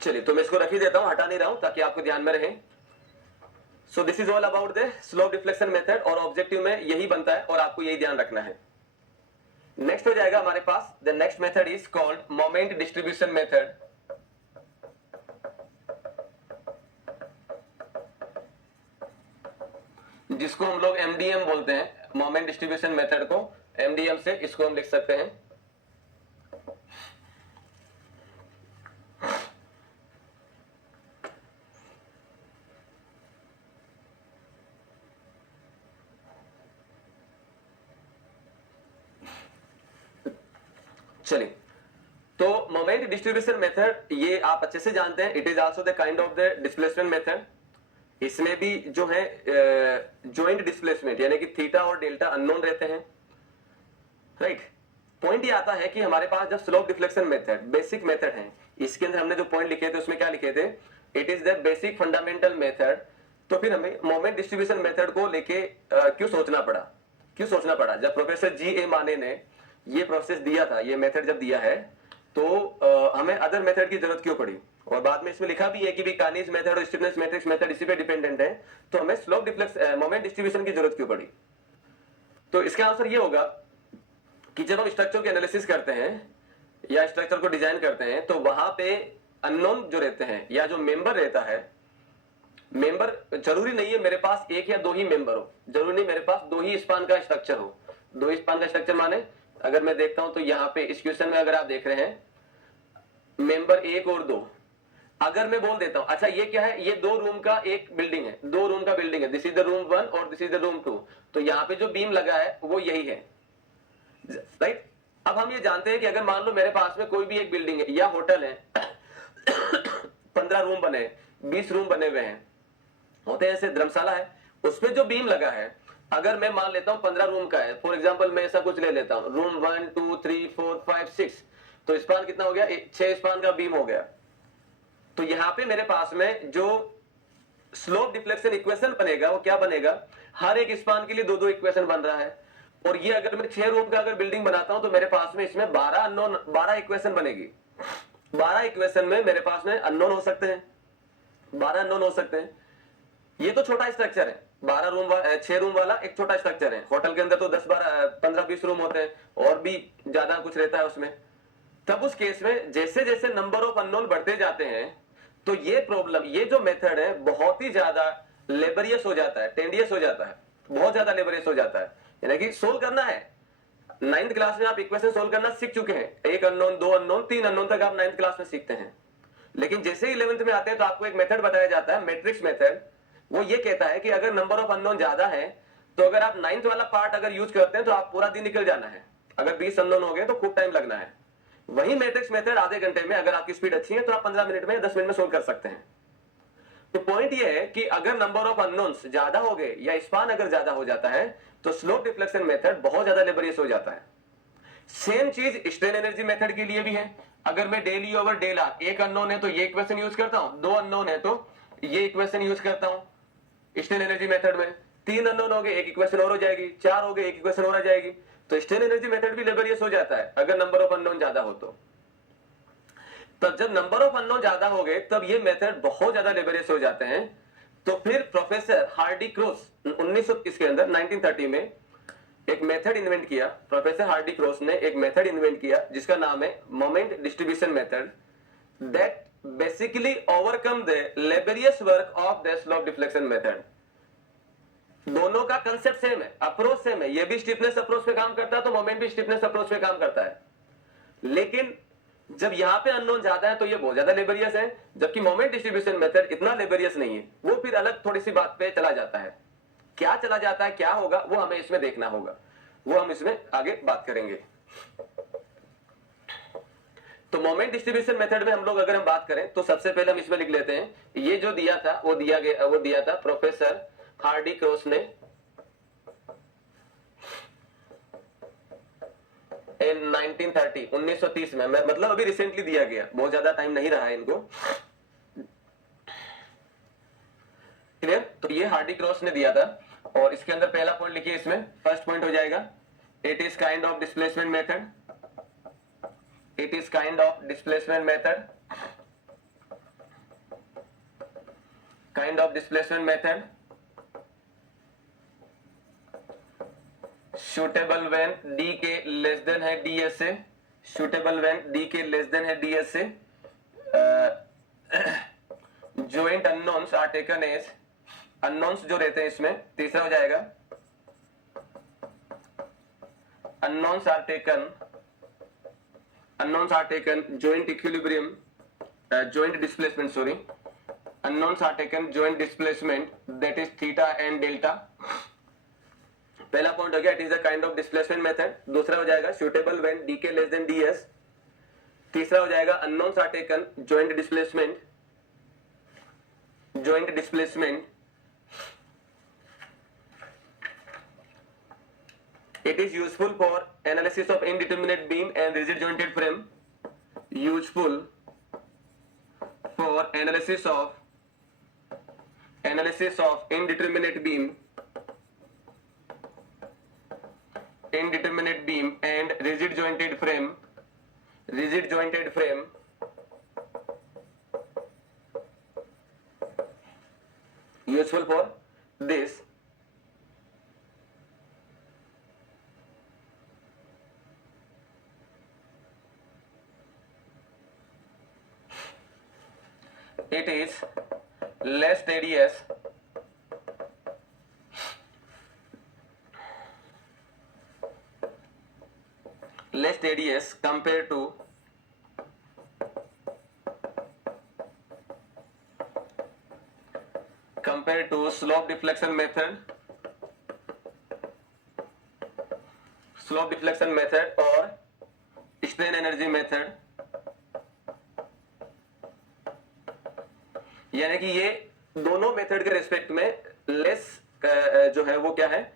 चलिए तो मैं इसको रख ही देता हूं, हटा नहीं रहा हूं ताकि आपको ध्यान में रहे। So this is all about the slope deflection method, और ऑब्जेक्टिव में यही बनता है और आपको यही ध्यान रखना है। नेक्स्ट हो जाएगा हमारे पास, the next method is called moment distribution method. जिसको हम लोग एमडीएम बोलते हैं, मोमेंट डिस्ट्रीब्यूशन मेथड को एमडीएम से इसको हम लिख सकते हैं। चलिए, तो मोमेंट डिस्ट्रीब्यूशन मेथड ये आप अच्छे से जानते हैं। It is also the kind of the displacement method. इसमें भी जो है जॉइंट डिस्प्लेसमेंट यानी कि थीटा और डेल्टा अननोन रहते हैं, राइट। पॉइंट ये आता है कि हमारे पास जब slope deflection method basic method है, इसके अंदर हमने जो पॉइंट लिखे थे उसमें क्या लिखे थे, it is the basic fundamental method. तो फिर हमें मोमेंट डिस्ट्रीब्यूशन मेथड को लेके क्यों सोचना पड़ा जब प्रोफेसर जी ए माने ने ये प्रोसेस दिया था, ये मेथड जब दिया है, तो हमें अदर मेथड की जरूरत क्यों पड़ी। और बाद में इसमें लिखा भी है कि भी कानीज मेथड और स्टिफनेस मैट्रिक्स मेथड इसी पे डिपेंडेंट है, तो हमें स्लोप डिफ्लेक्स मोमेंट डिस्ट्रीब्यूशन की जरूरत क्यों पड़ी। तो इसका आंसर ये होगा कि जब हम स्ट्रक्चर के एनालिसिस करते हैं या स्ट्रक्चर को डिजाइन करते हैं, तो वहां पे अननोन जो रहते हैं या जो मेंबर रहता है, मेंबर जरूरी नहीं है मेरे पास एक या दो ही मेंबर हो, जरूरी नहीं मेरे पास दो ही स्पान का स्ट्रक्चर हो। दो स्पान का स्ट्रक्चर माने अगर मैं देखता हूं तो यहाँ पे इस क्वेश्चन में अगर आप देख रहे हैं मेंबर एक और दो, अगर मैं बोल देता हूं अच्छा ये क्या है, ये 2 रूम का एक बिल्डिंग है, 2 रूम का बिल्डिंग है, दिस इज द रूम 1 और दिस इज द रूम 2, तो यहाँ पे जो बीम लगा है वो यही है, राइट। अब हम ये जानते हैं कि अगर मान लो मेरे पास में कोई भी एक बिल्डिंग है या होटल है 15 रूम बने, 20 रूम बने हुए हैं, होते हैं ऐसे, धर्मशाला है, उसमें जो बीम लगा है अगर मैं मान लेता हूं 15 रूम का है, फॉर एग्जांपल मैं ऐसा कुछ ले लेता हूं, रूम 1 2 3 4 5 6, तो स्पान कितना हो गया, 6 स्पान का बीम हो गया। तो यहां पे मेरे पास में जो स्लोप डिफ्लेक्शन इक्वेशन बनेगा वो क्या बनेगा, हर एक स्पान के लिए 2-2 इक्वेशन बन रहा है। और ये अगर मैं 6 रूम का अगर बिल्डिंग बनाता हूं तो मेरे पास में इसमें 12 इक्वेशन बनेगी। 12 इक्वेशन में मेरे पास में अननोन हो सकते हैं, 12 अननोन हो सकते हैं। ये तो छोटा स्ट्रक्चर है, 12 रूम 6 रूम वाला एक छोटा स्ट्रक्चर है। होटल के अंदर तो 10-15-20 रूम होते हैं और भी ज्यादा कुछ रहता है उसमें। तब उस केस में जैसे जैसे नंबर ऑफ अननोन बढ़ते जाते हैं, तो ये प्रॉब्लम, ये जो मेथड है बहुत ही ज्यादा लेबरियस हो जाता है, टेंडियस हो जाता है, बहुत ज्यादा लेबरियस हो जाता है। यानी कि सोल्व करना है, 9th क्लास में आप इक्वेशन सोल्व करना सीख चुके हैं, एक अननोन, 2 अननोन, 3 अननोन तक आप 9th क्लास में सीखते हैं। लेकिन जैसे ही 11th में आते हैं तो आपको एक मेथड बताया जाता है, मैट्रिक्स मेथड। वो ये कहता है कि अगर नंबर ऑफ अननोन ज्यादा है तो अगर आप 9th वाला पार्ट अगर यूज करते हैं तो आप पूरा दिन निकल जाना है, अगर 20 अननोन हो गए तो खूब टाइम लगना है। वही मैट्रिक्स मेथड आधे घंटे में, अगर आपकी स्पीड अच्छी है तो आप 15 मिनट में या 10 मिनट में सोल्व कर सकते हैं। तो पॉइंट ये है कि अगर नंबर ऑफ अननोन्स ज्यादा हो गए या स्पान अगर ज्यादा हो जाता है तो स्लोप डिफ्लेक्शन मेथड बहुत ज्यादा लेबरियस हो जाता है। सेम चीज स्ट्रेन एनर्जी मेथड के लिए भी है। अगर मैं del E over del R, एक अननोन है तो ये इक्वेशन यूज करता हूं, 2 अननोन है तो ये इक्वेशन यूज करता हूं स्ट्रेन एनर्जी मेथड में। 3 अननोन हो गए, एक इक्वेशन और हो जाएगी, 4 हो गए, एक इक्वेशन और आ जाएगी। तो स्ट्रेन एनर्जी मेथड भी लेबरियस हो जाता है अगर नंबर ऑफ अननोन ज्यादा हो तो। तब जब नंबर ऑफ अननोन ज्यादा हो गए तब ये मेथड बहुत ज्यादा लेबरियस हो जाते हैं। तो फिर प्रोफेसर हार्डी क्रॉस 1930 के अंदर 1930 में एक मेथड इन्वेंट किया, प्रोफेसर हार्डी क्रॉस ने एक मेथड इन्वेंट किया जिसका नाम है moment distribution method, that basically overcome the laborious work of the slope deflection method. दोनों का कंसेप्ट सेम है, अप्रोच सेम है, ये भी स्टिफनेस अप्रोच पे काम करता है तो मोमेंट भी स्टिफनेस अप्रोच पे काम करता है। लेकिन जब यहां पे अननोन ज्यादा है तो ये बहुत ज्यादा लेबरियस है, जबकि मोमेंट डिस्ट्रीब्यूशन मेथड इतना लेबरियस नहीं है। वो फिर अलग थोड़ी सी बात पे चला जाता है, क्या चला जाता है, क्या होगा वो हमें इसमें देखना होगा, वो हम इसमें आगे बात करेंगे। तो मोमेंट डिस्ट्रीब्यूशन मेथड में हम लोग अगर हम बात करें तो सबसे पहले हम इसमें लिख लेते हैं, ये जो दिया था वो दिया था प्रोफेसर हार्डी क्रॉस ने इन 1930 में, मतलब अभी रिसेंटली दिया गया, बहुत ज्यादा टाइम नहीं रहा है इनको, क्लियर। तो ये हार्डी क्रॉस ने दिया था और इसके अंदर पहला पॉइंट लिखिए, इसमें फर्स्ट पॉइंट हो जाएगा, it is kind of displacement method, it is kind of displacement method, kind of displacement method suitable when d के लेस देन है ds से, suitable when d के लेस देन है ds से, joint unknowns are taken as unknowns जो रहते हैं इसमें, तीसरा हो जाएगा unknowns are taken joint equilibrium, joint displacement, sorry, unknowns are taken joint displacement, that is theta and delta. पहला पॉइंट हो गया, it is a kind of displacement method. दूसरा हो जाएगा suitable when dk less than ds. तीसरा हो जाएगा unknowns are taken joint displacement. It is useful for analysis of indeterminate beam and rigid jointed frame. Useful for analysis of indeterminate beam and rigid jointed frame. Useful for this. It is less tedious compared to slope deflection method or strain energy method. यानी कि ये दोनों method के respect में less जो है वो क्या है,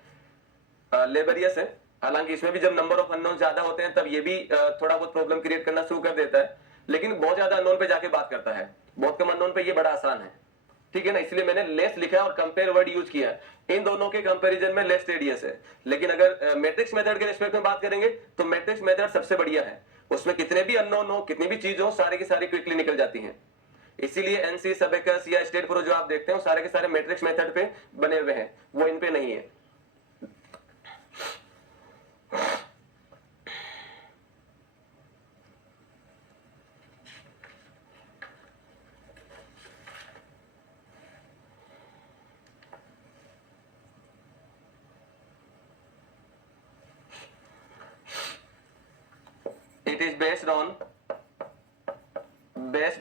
लेबरियस है. हालांकि इसमें भी जब नंबर ऑफ अननोन ज्यादा होते हैं तब ये भी थोड़ा बहुत प्रॉब्लम क्रिएट करना शुरू कर देता है, लेकिन बहुत ज्यादा अननोन पे जाके बात करता है. बहुत कम अननोन पे ये बड़ा आसान है. ठीक है ना, इसलिए मैंने लेस लिखा और कंपेयर वर्ड यूज किया. इन दोनों के कंपैरिजन में लेस टेडियस है. लेकिन अगर मैट्रिक्स मेथड के रेस्पेक्ट में बात करेंगे तो मैट्रिक्स मेथड सबसे बढ़िया है. उसमें कितने भी अननोन हो, कितनी भी चीज हो, सारे की सारी क्विकली निकल जाती हैं. इसीलिए एनसी, सबेकस या स्टेट प्रो जो आप देखते हैं सारे के सारे मैट्रिक्स मेथड पे बने हुए हैं, वो इन पे नहीं है. It is based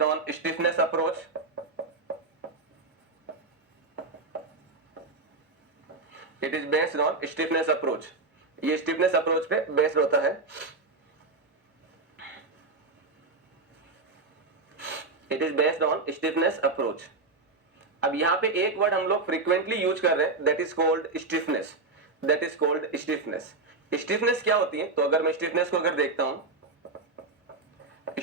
on stiffness approach. It is based on stiffness approach. ये स्टिफनेस अप्रोच पे बेस्ड होता है. It is based on stiffness approach. अब यहाँ पे एक वर्ड हम लोग फ्रीक्वेंटली यूज कर रहे हैं, that is called stiffness. Stiffness क्या होती है? तो अगर मैं स्टिफनेस को अगर देखता हूं,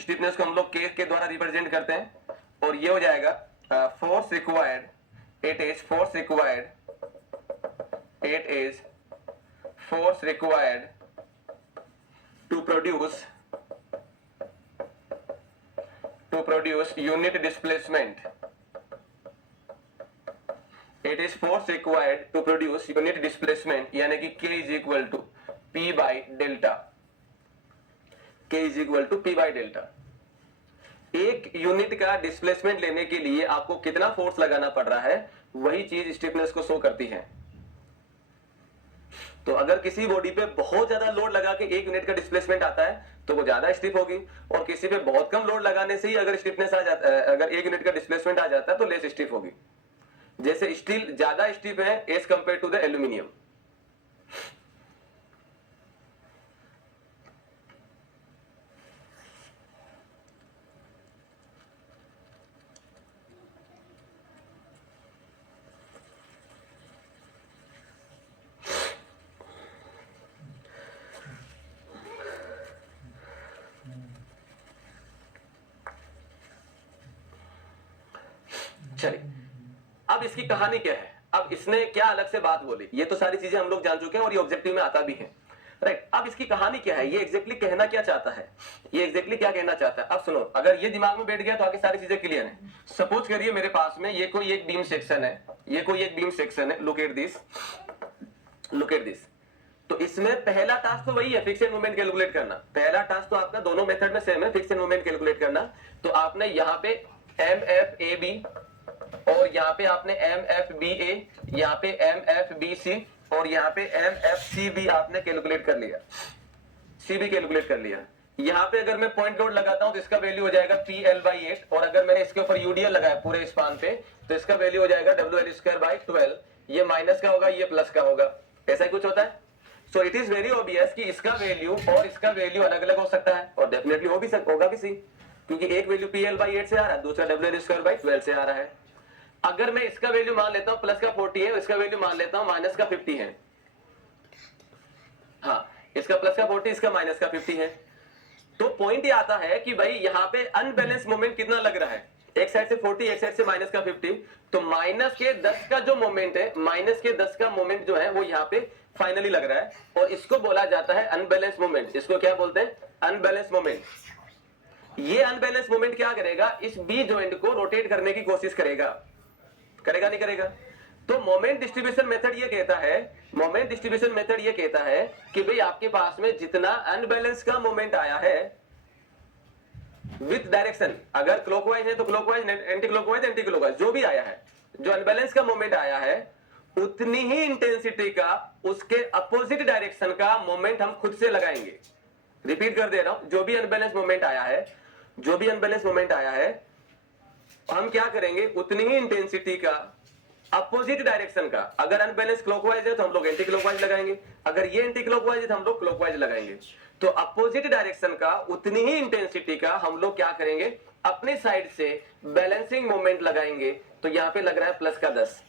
स्टिफनेस को हम लोग के द्वारा रिप्रेजेंट करते हैं और ये हो जाएगा force required. It is force required to produce unit displacement. It is force required to produce unit displacement, यानी कि K is equal to P by delta. एक यूनिट का डिस्प्लेसमेंट लेने के लिए आपको कितना फोर्स लगाना पड़ रहा है, वही चीज स्टिफनेस को शो करती है. तो अगर किसी बॉडी पे बहुत ज्यादा लोड लगा के एक यूनिट का डिस्प्लेसमेंट आता है तो वो ज्यादा स्टिफ होगी, और किसी पे बहुत कम लोड लगाने से ही अगर स्टिफनेस आ जाता है, अगर एक यूनिट का डिस्प्लेसमेंट आ जाता है तो लेस स्टिफ होगी. जैसे स्टील ज्यादा स्टिफ है as compare to the aluminium. चलिए, अब इसकी कहानी क्या है, अब इसने क्या अलग से बात बोली, ये तो सारी चीजें हम लोग जान चुके हैं और ये ऑब्जेक्टिव में आता भी है. राइट, अब इसकी कहानी क्या है, ये एग्जैक्टली कहना क्या चाहता है, कहना चाहता है. अब सुनो, अगर ये दिमाग में बैठ गया तो आगे सारी चीजें क्लियर है. सपोज करिए मेरे पास में ये कोई एक बीम सेक्शन है, लुक एट दिस. तो इसमें पहला टास्क तो वही है, फिक्स एंड मोमेंट कैलकुलेट करना. पहला टास्क तो आपका दोनों मेथड में सेम है, फिक्स एंड मोमेंट कैलकुलेट करना. तो आपने यहाँ पे MFAB और यहाँ पे आपने MFBA, यहाँ पे MFBC और यहाँ पे MFCB आपने कैलकुलेट कर लिया, सी भी कैलकुलेट कर लिया। यहाँ पे अगर मैं पॉइंट लोड लगाता हूं तो इसका वैल्यू हो जाएगा PL/8 और अगर मैंने इसके ऊपर यूडीएल लगाया पूरे स्पान पे तो इसका वैल्यू हो जाएगा WL²/12। ये माइनस का होगा, ये प्लस का होगा, ऐसा ही कुछ होता है। So it is very obvious कि इसका वैल्यू और इसका वैल्यू अलग अलग हो सकता है और डेफिनेटली होगा भी सी, क्योंकि एक वैल्यू PL/8 से आ रहा है, दूसरा WL²/12 से आ रहा है। अगर मैं इसका वैल्यू मान लेता हूं प्लस का 40 है, इसका वैल्यू मान लेता हूं माइनस का 50 है। हाँ, इसका प्लस का 40, इसका माइनस का 50 है। तो पॉइंट ये आता है कि भाई यहाँ पे अनबैलेंस मोमेंट कितना लग रहा है, एक साइड से 40, एक साइड से माइनस का 50, तो माइनस के 10 का जो मोमेंट है, माइनस के 10 का मोमेंट जो है वो यहाँ पे फाइनली लग रहा है और इसको बोला जाता है अनबैलेंस मोमेंट। इसको क्या बोलते हैं? Unbalance moment. ये अनबैलेंस मोमेंट क्या करेगा, इस बी जॉइंट को रोटेट करने की कोशिश करेगा, करेगा नहीं करेगा? तो मोमेंट डिस्ट्रीब्यूशन मेथड ये कहता है, मोमेंट डिस्ट्रीब्यूशन मेथड ये कहता है कि भाई आपके पास में जितना अनबैलेंस का मोमेंट आया है विथ डायरेक्शन, अगर क्लॉकवाइज है तो clockwise, anti clockwise anti clockwise, जो भी आया है, जो अनबैलेंस का मोमेंट आया है उतनी ही इंटेंसिटी का उसके अपोजिट डायरेक्शन का मोमेंट हम खुद से लगाएंगे। रिपीट कर दे रहा हूं, जो भी अनबैलेंस मोमेंट आया है, जो भी अनबैलेंस मोमेंट आया है, हम क्या करेंगे, उतनी ही इंटेंसिटी का अपोजिट डायरेक्शन का, अगर अनबैलेंस क्लॉकवाइज है तो हम लोग एंटी क्लॉकवाइज लगाएंगे, अगर ये एंटी क्लॉकवाइज है तो हम लोग क्लॉकवाइज लगाएंगे। तो अपोजिट डायरेक्शन का उतनी ही इंटेंसिटी का हम लोग क्या करेंगे, अपने साइड से बैलेंसिंग मोमेंट लगाएंगे। तो यहाँ पे लग रहा है प्लस का 10,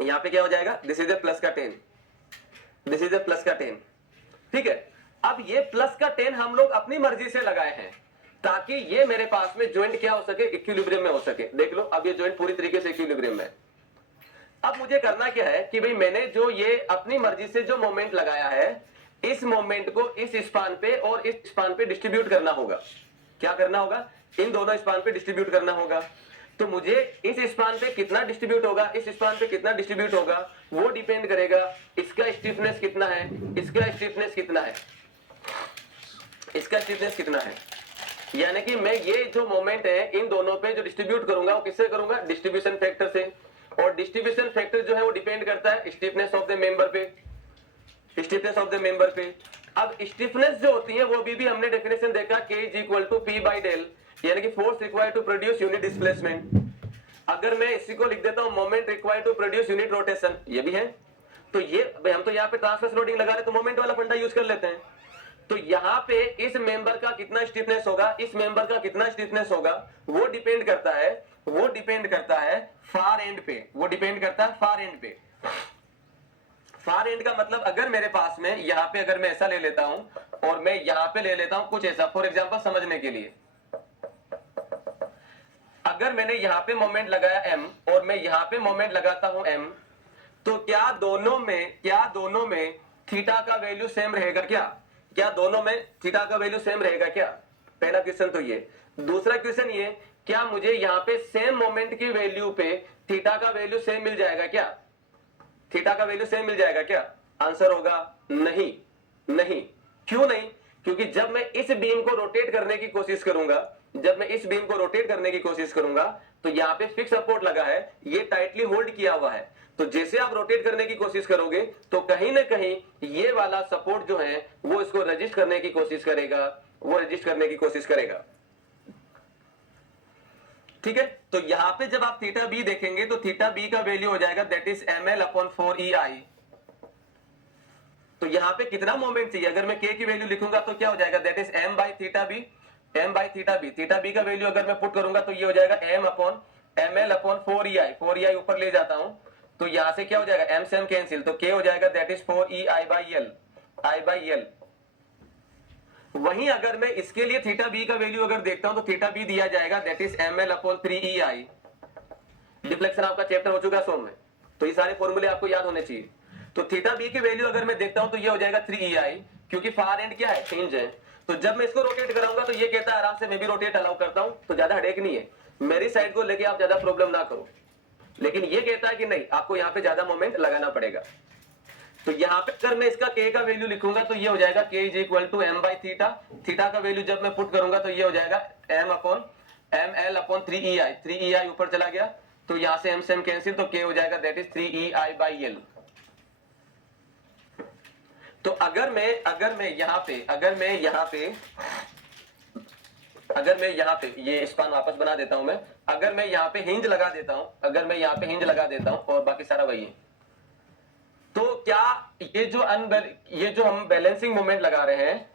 यहाँ पे क्या हो जाएगा, दिस इज ए प्लस का 10, दिस इज ए प्लस का 10। ठीक है, अब ये प्लस का 10 हम लोग अपनी मर्जी से लगाए हैं ताकि ये मेरे पास में ज्वाइंट क्या हो सके, इक्विलिब्रियम में हो सके। देख लो, अब ये ज्वाइंट पूरी तरीके से इक्विलिब्रियम में। अब मुझे करना क्या है कि भाई मैंने जो ये अपनी मर्जी से जो मोमेंट लगाया है, इस मोमेंट को इस स्पान पे और इस स्पान पे डिस्ट्रीब्यूट करना होगा। क्या करना होगा, इन दोनों स्पान पे डिस्ट्रीब्यूट करना होगा। तो मुझे इस स्पान पे कितना डिस्ट्रीब्यूट होगा, इस स्पान पे कितना डिस्ट्रीब्यूट होगा, वो डिपेंड करेगा इसका स्टिफनेस कितना है, इसका स्टिफनेस कितना है, इसका स्टिफनेस कितना है। यानी कि मैं ये जो मोमेंट है इन दोनों पे जो डिस्ट्रीब्यूट करूंगा वो किससे करूंगा, डिस्ट्रीब्यूशन फैक्टर से। और डिस्ट्रीब्यूशन फैक्टर जो है वो डिपेंड करता है स्टिफनेस ऑफ द मेंबर पे, स्टिफनेस ऑफ द मेंबर पे। अब स्टिफनेस जो होती है वो भी हमने डेफिनेशन देखा, K = P/del, यानी कि force required to produce unit displacement. अगर मैं इसी को लिख देता हूं moment required to produce unit rotation, ये भी है। तो ये हम तो यहाँ पे ट्रांसवर्स लोडिंग लगा रहे तो मोमेंट वाला फंडा यूज कर लेते हैं। तो यहाँ पे इस मेंबर का कितना स्टिफनेस होगा, इस मेंबर का कितना स्टिफनेस होगा, वो डिपेंड करता है, वो डिपेंड करता है फार एंड पे, वो डिपेंड करता है फार एंड पे। फार एंड का मतलब अगर मेरे पास में यहाँ पे अगर मैं ऐसा ले लेता हूं और मैं यहाँ पे ले लेता हूं कुछ ऐसा, फॉर एग्जांपल समझने के लिए, अगर मैंने यहाँ पे मोमेंट लगाया m और मैं यहाँ पे मोमेंट लगाता हूं m, तो क्या दोनों में थीटा का वैल्यू सेम रहेगा क्या? क्या दोनों में थीटा का वैल्यू सेम रहेगा क्या? पहला क्वेश्चन तो ये। दूसरा क्वेश्चन ये, क्या मुझे यहाँ पे सेम मोमेंट की वैल्यू पे थीटा का वैल्यू सेम मिल जाएगा क्या? थीटा का वैल्यू सेम मिल जाएगा क्या? आंसर होगा नहीं, नहीं। क्यों नहीं? क्योंकि जब मैं इस बीम को रोटेट करने की कोशिश करूंगा, जब मैं इस बीम को रोटेट करने की कोशिश करूंगा तो यहाँ पे फिक्स सपोर्ट लगा है, ये टाइटली होल्ड किया हुआ है। तो जैसे आप रोटेट करने की कोशिश करोगे तो कहीं ना कहीं ये वाला सपोर्ट जो है वो इसको रजिस्ट करने की कोशिश करेगा, वो रजिस्ट करने की कोशिश करेगा। ठीक है, तो यहां पे जब आप थीटा बी देखेंगे तो थीटा बी का वैल्यू हो जाएगा दैट इज ml/4EI। तो यहां पे कितना मोमेंट चाहिए, अगर मैं k की वैल्यू लिखूंगा तो क्या हो जाएगा, दैट इज m/थीटा बी, m/थीटा बी। थीटा बी का वैल्यू अगर मैं पुट करूंगा तो ये हो जाएगा m/ml/4EI, 4EI ऊपर ले जाता हूं तो यहां से क्या हो जाएगा, m से m कैंसिल, तो k हो जाएगा दैट इज 4EI/L, I/L। वहीं अगर मैं इसके लिए थीटा बी का वैल्यू अगर देखता हूं तो थीटा बी दिया जाएगा दैट इज ml/3EI। डिफ्लेक्शन आपका चैप्टर हो चुका सोम में, तो ये सारे फॉर्मूले आपको याद होने चाहिए। तो थीटा बी की वैल्यू अगर मैं देखता हूं तो ये हो जाएगा 3EI, क्योंकि फार एंड क्या है, हिंज है। तो जब मैं इसको रोटेट कराऊंगा तो ये कहता है आराम से मैं भी रोटेट अलाउ करता हूं, तो ज्यादा हेडेक नहीं है, मेरी साइड को लेके आप ज्यादा प्रॉब्लम ना करो। लेकिन ये कहता है कि नहीं, आपको यहाँ पे ज्यादा मोमेंट लगाना पड़ेगा। तो यहाँ पे अगर मैं इसका k का वैल्यू लिखूंगा तो ये हो जाएगा k = m/थीटा। थीटा का वैल्यू जब मैं पुट करूंगा तो ये हो जाएगा m/ml/3EI, 3EI ऊपर चला गया तो यहां से m से m कैंसिल, तो k हो जाएगा दैट इज 3ei/l। तो अगर मैं यहाँ पे ये स्पान वापस बना देता हूं मैं, अगर मैं यहाँ पे हिंज लगा देता हूं, और बाकी सारा वही है, तो क्या ये जो हम बैलेंसिंग मोमेंट लगा रहे हैं,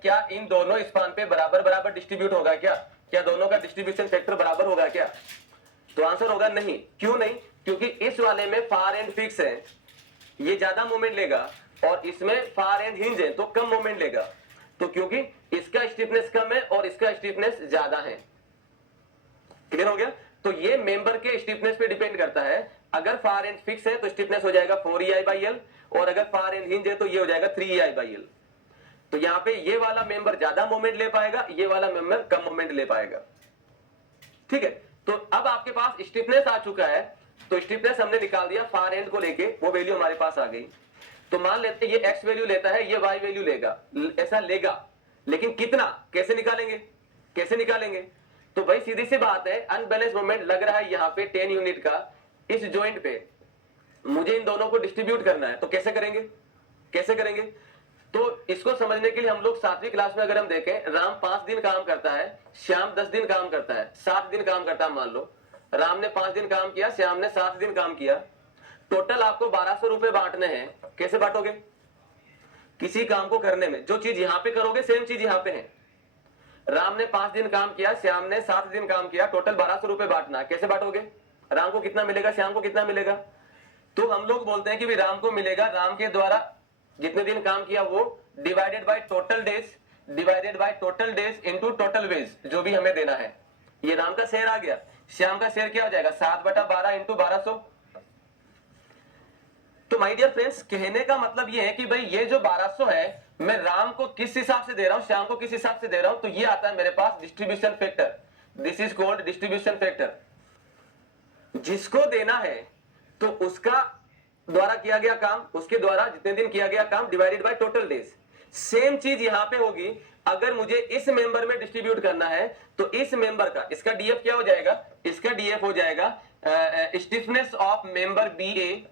क्या इन दोनों स्पान पे बराबर डिस्ट्रीब्यूट होगा? क्या दोनों का डिस्ट्रीब्यूशन फैक्टर बराबर होगा क्या? तो आंसर होगा नहीं। क्यों नहीं? क्योंकि इस वाले में फार एंड फिक्स है, ये ज्यादा मोमेंट लेगा, और इसमें फार एंड हिंज है तो कम मोमेंट लेगा। तो क्योंकि इसका स्टिफनेस कम है और इसका स्टिफनेस ज्यादा है। क्लियर हो गया? तो ये मेंबर के स्टिफनेस पे डिपेंड करता है। अगर फार एंड फिक्स है तो स्टिफनेस हो जाएगा 4ei/l, और अगर फार एंड हिंज है तो ये हो जाएगा 3ei/l। तो यहां पे ये वाला मेंबर ज्यादा मोमेंट ले पाएगा, ये वाला मेंबर कम मोमेंट ले पाएगा। ठीक है, तो अब आपके पास स्टिफनेस आ चुका है, तो स्टिफनेस हमने निकाल दिया फार एंड को लेके, वो वैल्यू हमारे पास आ गई। तो मान लेते हैं ये x वैल्यू लेता है, ये y वैल्यू लेगा, ऐसा लेगा, लेकिन कितना? कैसे निकालेंगे? तो भाई सीधी सी बात है, अनबैलेंस मोमेंट लग रहा है यहाँ पे 10 यूनिट का इस जॉइंट पे, मुझे इन दोनों को डिस्ट्रीब्यूट करना है, तो कैसे करेंगे? तो इसको समझने के लिए हम लोग 7वीं क्लास में अगर हम देखें, राम 5 दिन काम करता है, श्याम 10 दिन काम करता है, 7 दिन काम करता है। मान लो राम ने 5 दिन काम किया, श्याम ने 7 दिन काम किया, टोटल आपको 1200 रुपए बांटने हैं। कैसे बांटोगे? किसी काम को करने में जो चीज यहां पे करोगे सेम चीज यहां पे है। राम ने 5 दिन काम किया, श्याम ने 7 दिन काम किया, टोटल 1200 रुपए बांटना है। कैसे बांटोगे? राम को कितना मिलेगा, श्याम को कितना मिलेगा? तो हम लोग बोलते हैं कि भी राम को मिलेगा, राम के द्वारा जितने दिन काम किया वो divided by total days into total wage, जो भी हमें देना है। ये राम का शेयर आ गया। श्याम का शेयर क्या हो जाएगा? 7/12 इंटू 1200। तो माय डियर फ्रेंड्स, कहने का मतलब ये है कि भाई ये जो 1200 है, मैं राम को किस हिसाब से दे रहा हूं, श्याम को किस हिसाब से दे रहा हूं, तो ये आता है मेरे पास distribution factor. This is called distribution factor. जिसको देना है तो उसका द्वारा किया गया काम, उसके द्वारा जितने दिन किया गया काम divided by total days. Same चीज यहां पे होगी। अगर मुझे इस मेंबर में डिस्ट्रीब्यूट करना है तो इस मेंबर का, इसका डीएफ क्या हो जाएगा? इसका डीएफ हो जाएगा stiffness of member be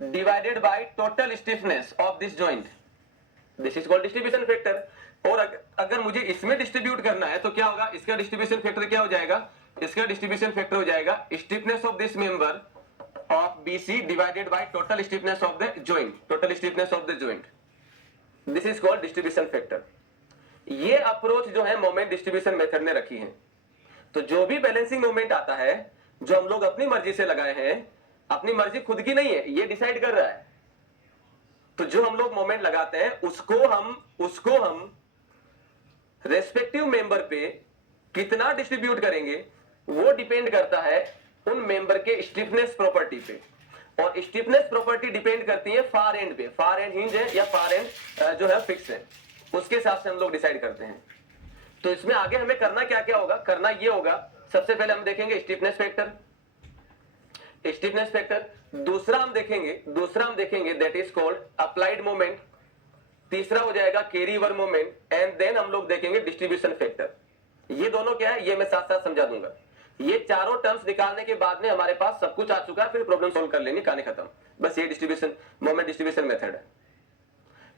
divided by total stiffness of this joint. This is called distribution factor. और अगर मुझे इसमें डिस्ट्रीब्यूट करना है तो क्या होगा? इसका डिस्ट्रीब्यूशन फैक्टर क्या हो जाएगा? इसका डिस्ट्रीब्यूशन फैक्टर हो जाएगा stiffness of this member of BC divided by total stiffness of the joint. This is called distribution factor. ये अप्रोच जो है मोमेंट डिस्ट्रीब्यूशन मेथड ने रखी है। तो जो भी बैलेंसिंग मोमेंट आता है, जो हम लोग अपनी मर्जी से लगाए हैं, अपनी मर्जी खुद की नहीं है, ये डिसाइड कर रहा है। तो जो हम लोग मोमेंट लगाते हैं उसको हम रेस्पेक्टिव मेंबर पे कितना डिस्ट्रीब्यूट करेंगे, वो डिपेंड करता है उन मेंबर के स्टिफनेस प्रॉपर्टी पे। और स्टिफनेस प्रॉपर्टी डिपेंड करती है फार एंड पे, फार एंड हिंज है या फार एंड जो है फिक्स है, उसके हिसाब से हम लोग डिसाइड करते हैं। तो इसमें आगे हमें करना क्या होगा? करना ये होगा, सबसे पहले हम देखेंगे स्टिफनेस फैक्टर। दूसरा हम देखेंगे that is called applied moment. तीसरा हो जाएगा कैरीओवर मोमेंट, एंड देन हम लोग देखेंगे डिस्ट्रीब्यूशन फैक्टर। ये दोनों क्या है ये मैं साथ साथ समझा दूंगा। ये चारों टर्म्स निकालने के बाद में हमारे पास सब कुछ आ चुका है, फिर प्रॉब्लम सॉल्व कर लेंगे, कहानी खत्म। बस ये मोमेंट डिस्ट्रीब्यूशन मेथड है।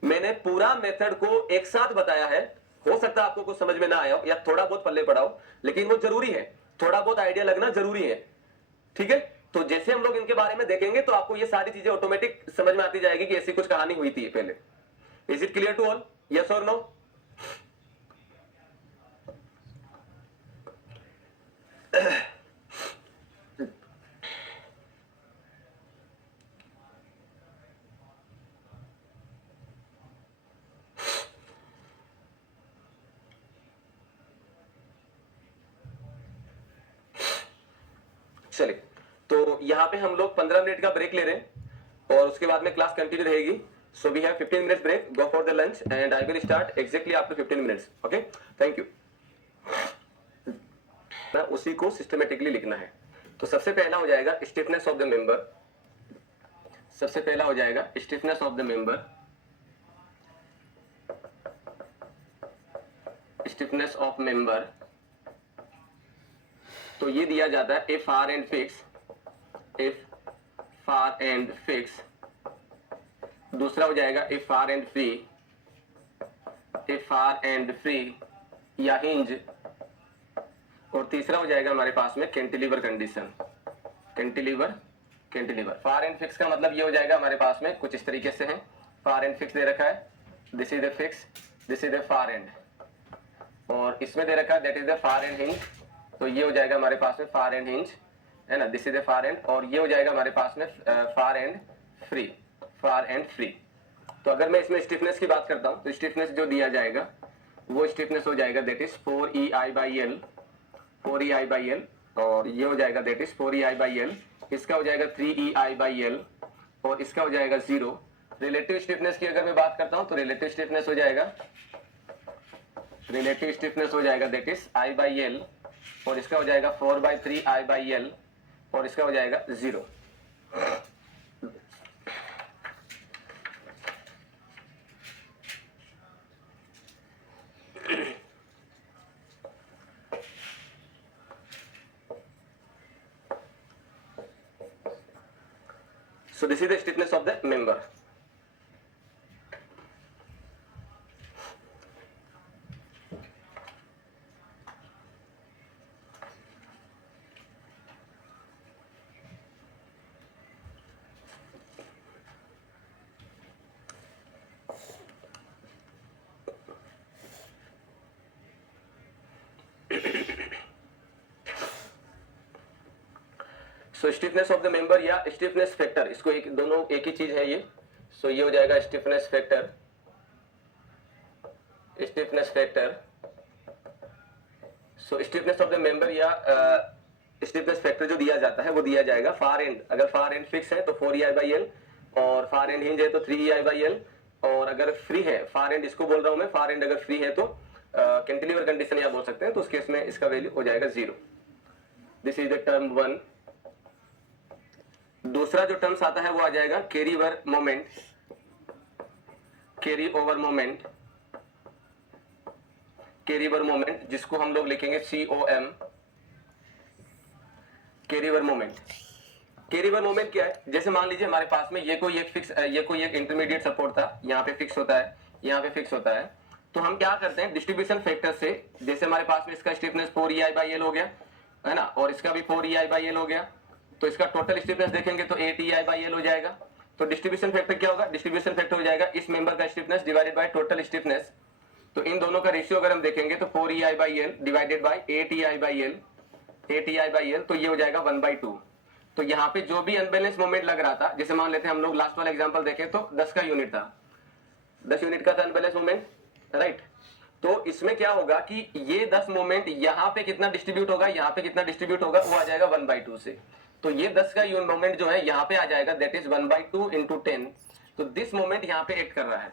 मैंने पूरा मेथड को एक साथ बताया है। हो सकता है आपको कुछ समझ में ना आया हो या थोड़ा बहुत पल्ले पड़ा हो, लेकिन वो जरूरी है, थोड़ा बहुत आइडिया लगना जरूरी है। ठीक है, तो जैसे हम लोग इनके बारे में देखेंगे तो आपको ये सारी चीजें ऑटोमेटिक समझ में आती जाएगी कि ऐसी कुछ कहानी हुई थी पहले। Is it clear to all? Yes और नो? चलिए, तो यहां पे हम लोग 15 मिनट का ब्रेक ले रहे हैं और उसके बाद में क्लास कंटिन्यू रहेगी। So we have 15 minutes break, go for the lunch and I will start exactly after 15 minutes. Okay, thank you. ना उसी को सिस्टमेटिकली लिखना है। तो सबसे पहला हो जाएगा स्टिफनेस ऑफ द मेंबर। तो ये दिया जाता है if far and fix, if far and fix. दूसरा हो जाएगा if far end free, if far end free या हिंज। और तीसरा हो जाएगा हमारे पास में cantilever condition, cantilever, cantilever. Far and fix का मतलब ये हो जाएगा हमारे पास में कुछ इस तरीके से है। फार एंड फिक्स दे रखा है, this is the fix, this is the far end, और इसमें दे रखा है that is the far end hinge. तो ये हो जाएगा हमारे पास में फार एंड हिंज, है ना, this is the far end. और ये हो जाएगा हमारे पास में far end free, far end free. तो अगर मैं इसमें स्टिफनेस की बात करता हूँ तो स्टिफनेस जो दिया जाएगा वो स्टिफनेस हो जाएगा दैट इज 4EI/L, 4EI/L। और ये हो जाएगा दैट इज 4EI/L। इसका हो जाएगा 3EI/L और इसका हो जाएगा 0। रिलेटिव स्टिफनेस की अगर मैं बात करता हूँ तो रिलेटिव स्टिफनेस हो जाएगा, रिलेटिव स्टिफनेस हो जाएगा दैट इज I/L और इसका हो जाएगा 4/3I/L और इसका हो जाएगा 0। So this is the stiffness of the member. So stiffness of the member या स्टिफनेस फैक्टर, इसको एक दोनों एक ही चीज है ये। सो ये हो जाएगा stiffness factor, stiffness factor. So stiffness of the member या स्टिफनेस फैक्टर जो दिया जाता है वो दिया जाएगा फार एंड, अगर फार एंड फिक्स है तो 4EI/L और फार एंड हिंज है तो 3EI/L। और अगर फ्री है, फार एंड इसको बोल रहा हूं मैं, फार एंड अगर फ्री है तो कैंटिलीवर कंडीशन या बोल सकते हैं, तो उस केस में इसका वैल्यू हो जाएगा 0। This is the term 1। दूसरा जो टर्म्स आता है वो आ जाएगा carry over moment, carry over moment, carry over moment, जिसको हम लोग लिखेंगे COM, carry over moment. Carry over moment क्या है, जैसे मान लीजिए हमारे पास में ये कोई एक फिक्स, ये कोई एक इंटरमीडिएट सपोर्ट था, यहाँ पे फिक्स होता है, यहाँ पे फिक्स होता है। तो हम क्या करते हैं डिस्ट्रीब्यूशन फैक्टर से, जैसे हमारे पास में इसका स्टिफनेस 4EI/L हो गया, है ना, और इसका भी 4EI/L हो गया, तो इसका टोटल स्टिफनेस देखेंगे तो 8EI/L हो जाएगा। तो डिस्ट्रीब्यूशन फैक्टर क्या होगा, डिस्ट्रीब्यूशन फैक्टर हो जाएगा इस मेंबर का stiffness divided by total stiffness. तो इन दोनों का रेशियो अगर हम देखेंगे तो 4EI/L divided by 8EI/L, 8EI/L, तो ये हो जाएगा 1/2। तो यहाँ पे जो भी अनबैलेंस मोमेंट लग रहा था, जैसे मान लेते हैं हम लोग लास्ट वाला एग्जांपल देखें तो 10 का यूनिट था, 10 यूनिट का था अनबैलेंस मोमेंट, राइट। तो इसमें क्या होगा कि ये 10 मोमेंट यहाँ पे कितना डिस्ट्रीब्यूट होगा, यहाँ पे कितना डिस्ट्रीब्यूट होगा, वो आ जाएगा 1/2 से। तो ये 10 का यूनिट मोमेंट जो है यहाँ पे आ जाएगा दैट इज 1/2 × 10। तो दिस मोमेंट यहाँ पे एक्ट कर रहा है।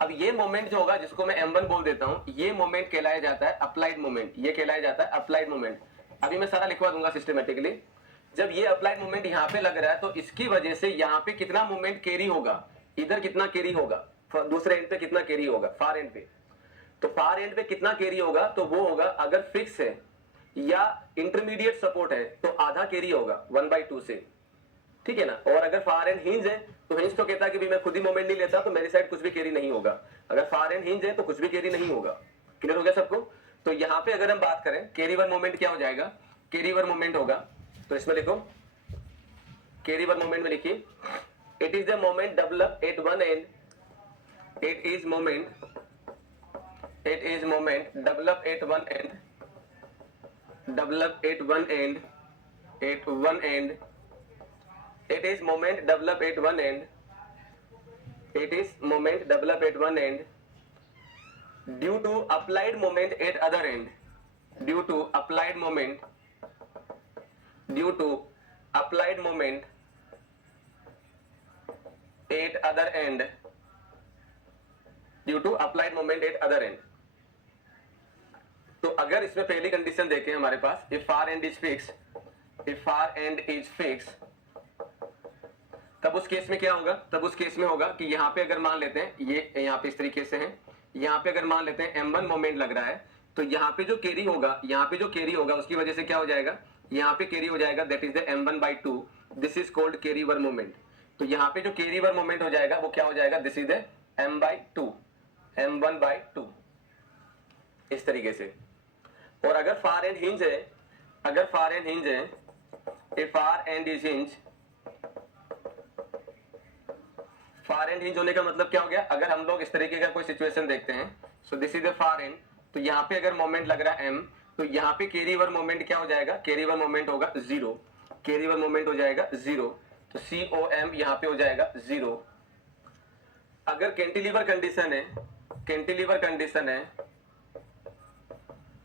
अब ये मोमेंट जो होगा जिसको मैं M1 बोल देता हूं, ये मोमेंट कहलाया जाता है अप्लाइड मोमेंट, ये कहलाया जाता है अप्लाइड मोमेंट। अभी मैं सारा लिखवा दूंगा सिस्टमेटिकली। जब ये अप्लाइड मोमेंट यहाँ पे लग रहा है तो इसकी वजह से यहाँ पे कितना मोमेंट कैरी होगा, इधर कितना कैरी होगा, दूसरे एंड पे कितना कैरी होगा, फार एंड पे। तो फार एंड पे कितना कैरी होगा, तो वो होगा अगर फिक्स है या इंटरमीडिएट सपोर्ट है तो आधा कैरी होगा 1/2 से, ठीक है ना। और अगर फार एंड हिंज है तो हिंज तो कहता है कि भी मैं खुद ही मोमेंट नहीं लेता तो मेरी साइड कुछ भी कैरी नहीं होगा। अगर फार एंड हिंज है तो कुछ भी कैरी नहीं होगा। क्लियर हो गया सबको। तो यहाँ पे अगर हम बात करें कैरी ओवर मोमेंट क्या हो जाएगा, कैरी ओवर मोमेंट होगा, तो इसमें लिखो कैरी ओवर मोमेंट में लिखिए it is the moment develop at one and, it is moment develop at one and, develop at one end, at one end, it is moment develop at one end, it is moment develop at one end due to applied moment at other end, due to applied moment, due to applied moment at other end, due to applied moment at other end। तो अगर इसमें पहली condition देखें हमारे पास if far end is fix, if far end is fix, तब उस case में क्या होगा, तब उस केस में होगा कि यहाँ पे अगर मान लेते हैं ये यहाँ पे इस तरीके से है, यहाँ पे अगर मान लेते हैं M1 मोमेंट लग रहा है, तो यहाँ पे जो कैरी होगा, यहाँ पे जो कैरी होगा उसकी वजह से क्या हो जाएगा, यहाँ पे कैरी हो जाएगा, that is the m1/2, this is called carry were moment. तो यहाँ पे जो कैरी वर मोमेंट हो जाएगा वो क्या हो जाएगा, this is the m/2, m1/2, इस तरीके से। और अगर फार एंड हिंज है, अगर फार एंड हिंज है, a far end is hinge, far end hinge होने का मतलब क्या हो गया, अगर हम लोग इस तरीके का कोई सिचुएशन देखते हैं, so this is the far and, तो यहाँ पे अगर मोमेंट लग रहा है m, तो यहाँ पे कैरीवर मोमेंट क्या हो जाएगा, कैरीवर मोमेंट होगा 0, कैरीवर मोमेंट हो जाएगा 0, तो COM यहाँ पे हो जाएगा 0। अगर कैंटिलीवर कंडीशन है, कैंटिलीवर कंडीशन है,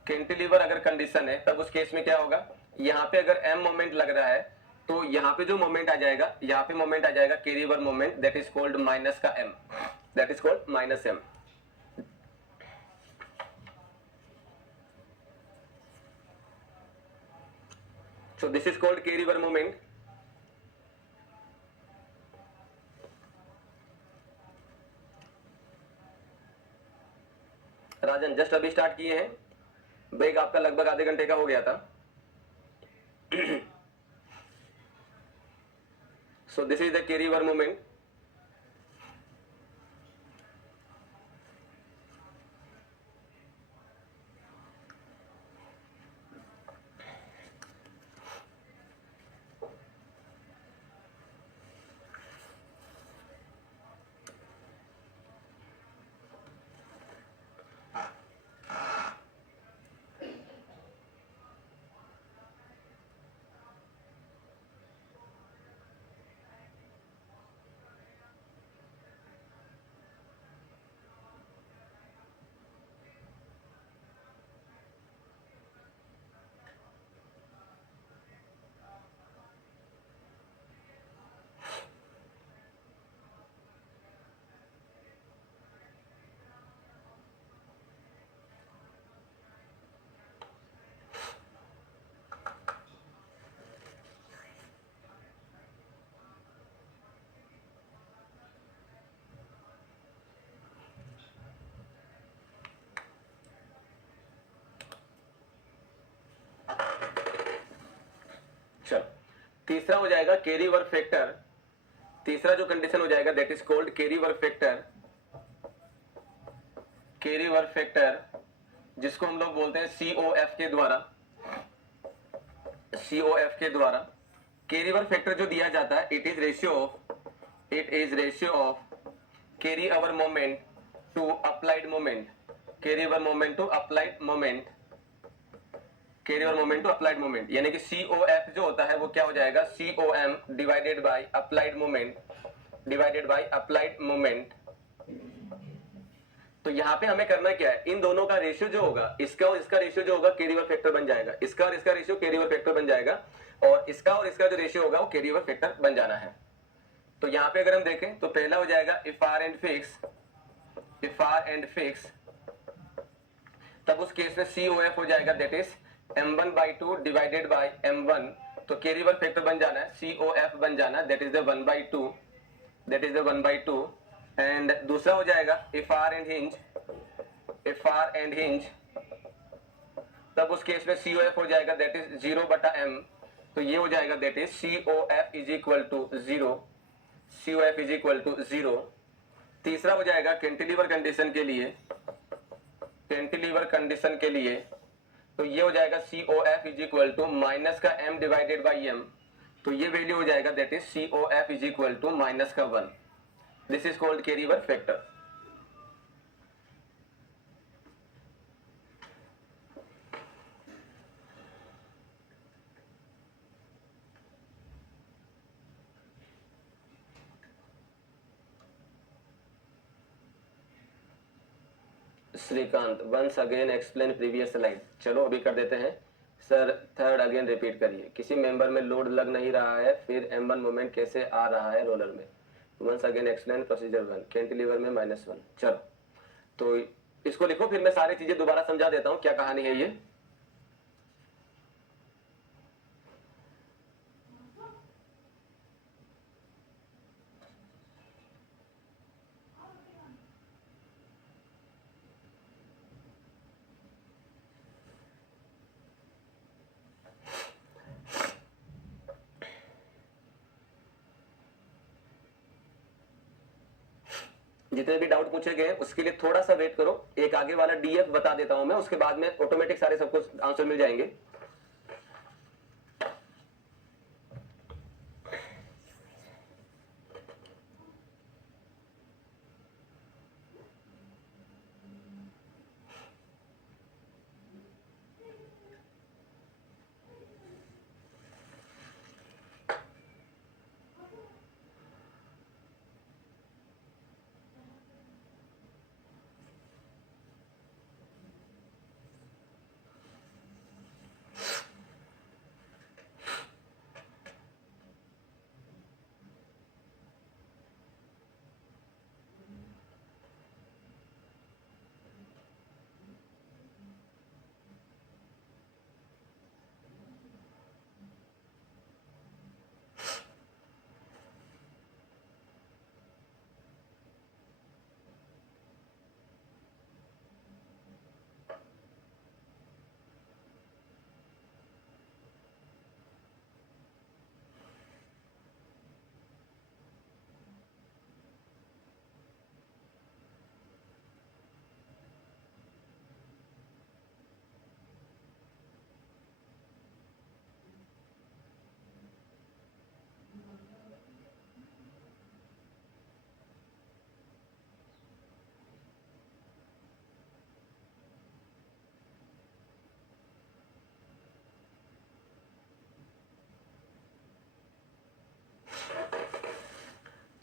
कैंटिलीवर अगर कंडीशन है, तब उस केस में क्या होगा, यहाँ पे अगर m मोमेंट लग रहा है, तो यहाँ पे जो मोमेंट आ जाएगा, यहाँ पे मोमेंट आ जाएगा carryover moment, that is called minus का m, that is called minus m। So this is called carryover moment. Rajan just अभी स्टार्ट किए हैं, ब्रेक आपका लगभग आधे घंटे का हो गया था। So this is the carryover moment. चलो तीसरा हो जाएगा कैरी वर्क फैक्टर, तीसरा जो कंडीशन हो जाएगा that is called carry work factor, carry work factor जिसको हम लोग बोलते हैं COF के द्वारा, COF के द्वारा। कैरी वर्क फैक्टर जो दिया जाता है, it is ratio of carry over moment to applied moment, carry over moment to applied moment, carrier moment to applied moment, यानी कि COF जो होता है वो क्या हो जाएगा, COM divided by applied moment, divided by applied moment. तो यहाँ पे हमें करना क्या है, इन दोनों का रेशियो जो होगा, इसका और इसका रेशियो जो होगा कैरियर फैक्टर बन जाएगा, इसका और इसका रेशियो कैरियर फैक्टर बन जाएगा, और इसका और इसका जो रेशियो होगा वो कैरियर फैक्टर बन जाना है। तो यहाँ पे अगर हम देखें तो पहला हो जाएगा if R end fix, if R end fix, तब उस केस में COF हो जाएगा that is m1/2 divided by m1, तो कैरियर फैक्टर बन जाना है, COF बन जाना that is the 1/2, that is the 1/2। And दूसरा हो जाएगा if R end hinge, if R end hinge, तब उस केस में COF हो जाएगा दैट इज 0/m, तो ये हो जाएगा that is COF is equal to 0, COF is equal to 0। तीसरा हो जाएगा कैंटिलीवर कंडीशन के लिए, कैंटिलीवर कंडीशन के लिए, तो ये हो जाएगा COF is equal to minus का m डिवाइडेड बाई m, तो ये वैल्यू हो जाएगा that is COF is equal to minus का 1, this is called carrier factor. Shrikant once again explain previous slide, चलो अभी कर देते हैं सर, थर्ड अगेन रिपीट करिए। किसी मेंबर में लोड लग नहीं रहा है, फिर m1 मोमेंट कैसे आ रहा है रोलर में, once again explain procedure 1, cantilever में -1। चलो तो इसको लिखो, फिर मैं सारी चीजें दोबारा समझा देता हूं क्या कहानी है ये। जितने भी डाउट पूछे गए उसके लिए थोड़ा सा वेट करो, एक आगे वाला डीएफ बता देता हूं मैं, उसके बाद में ऑटोमेटिक सारे सबको आंसर मिल जाएंगे।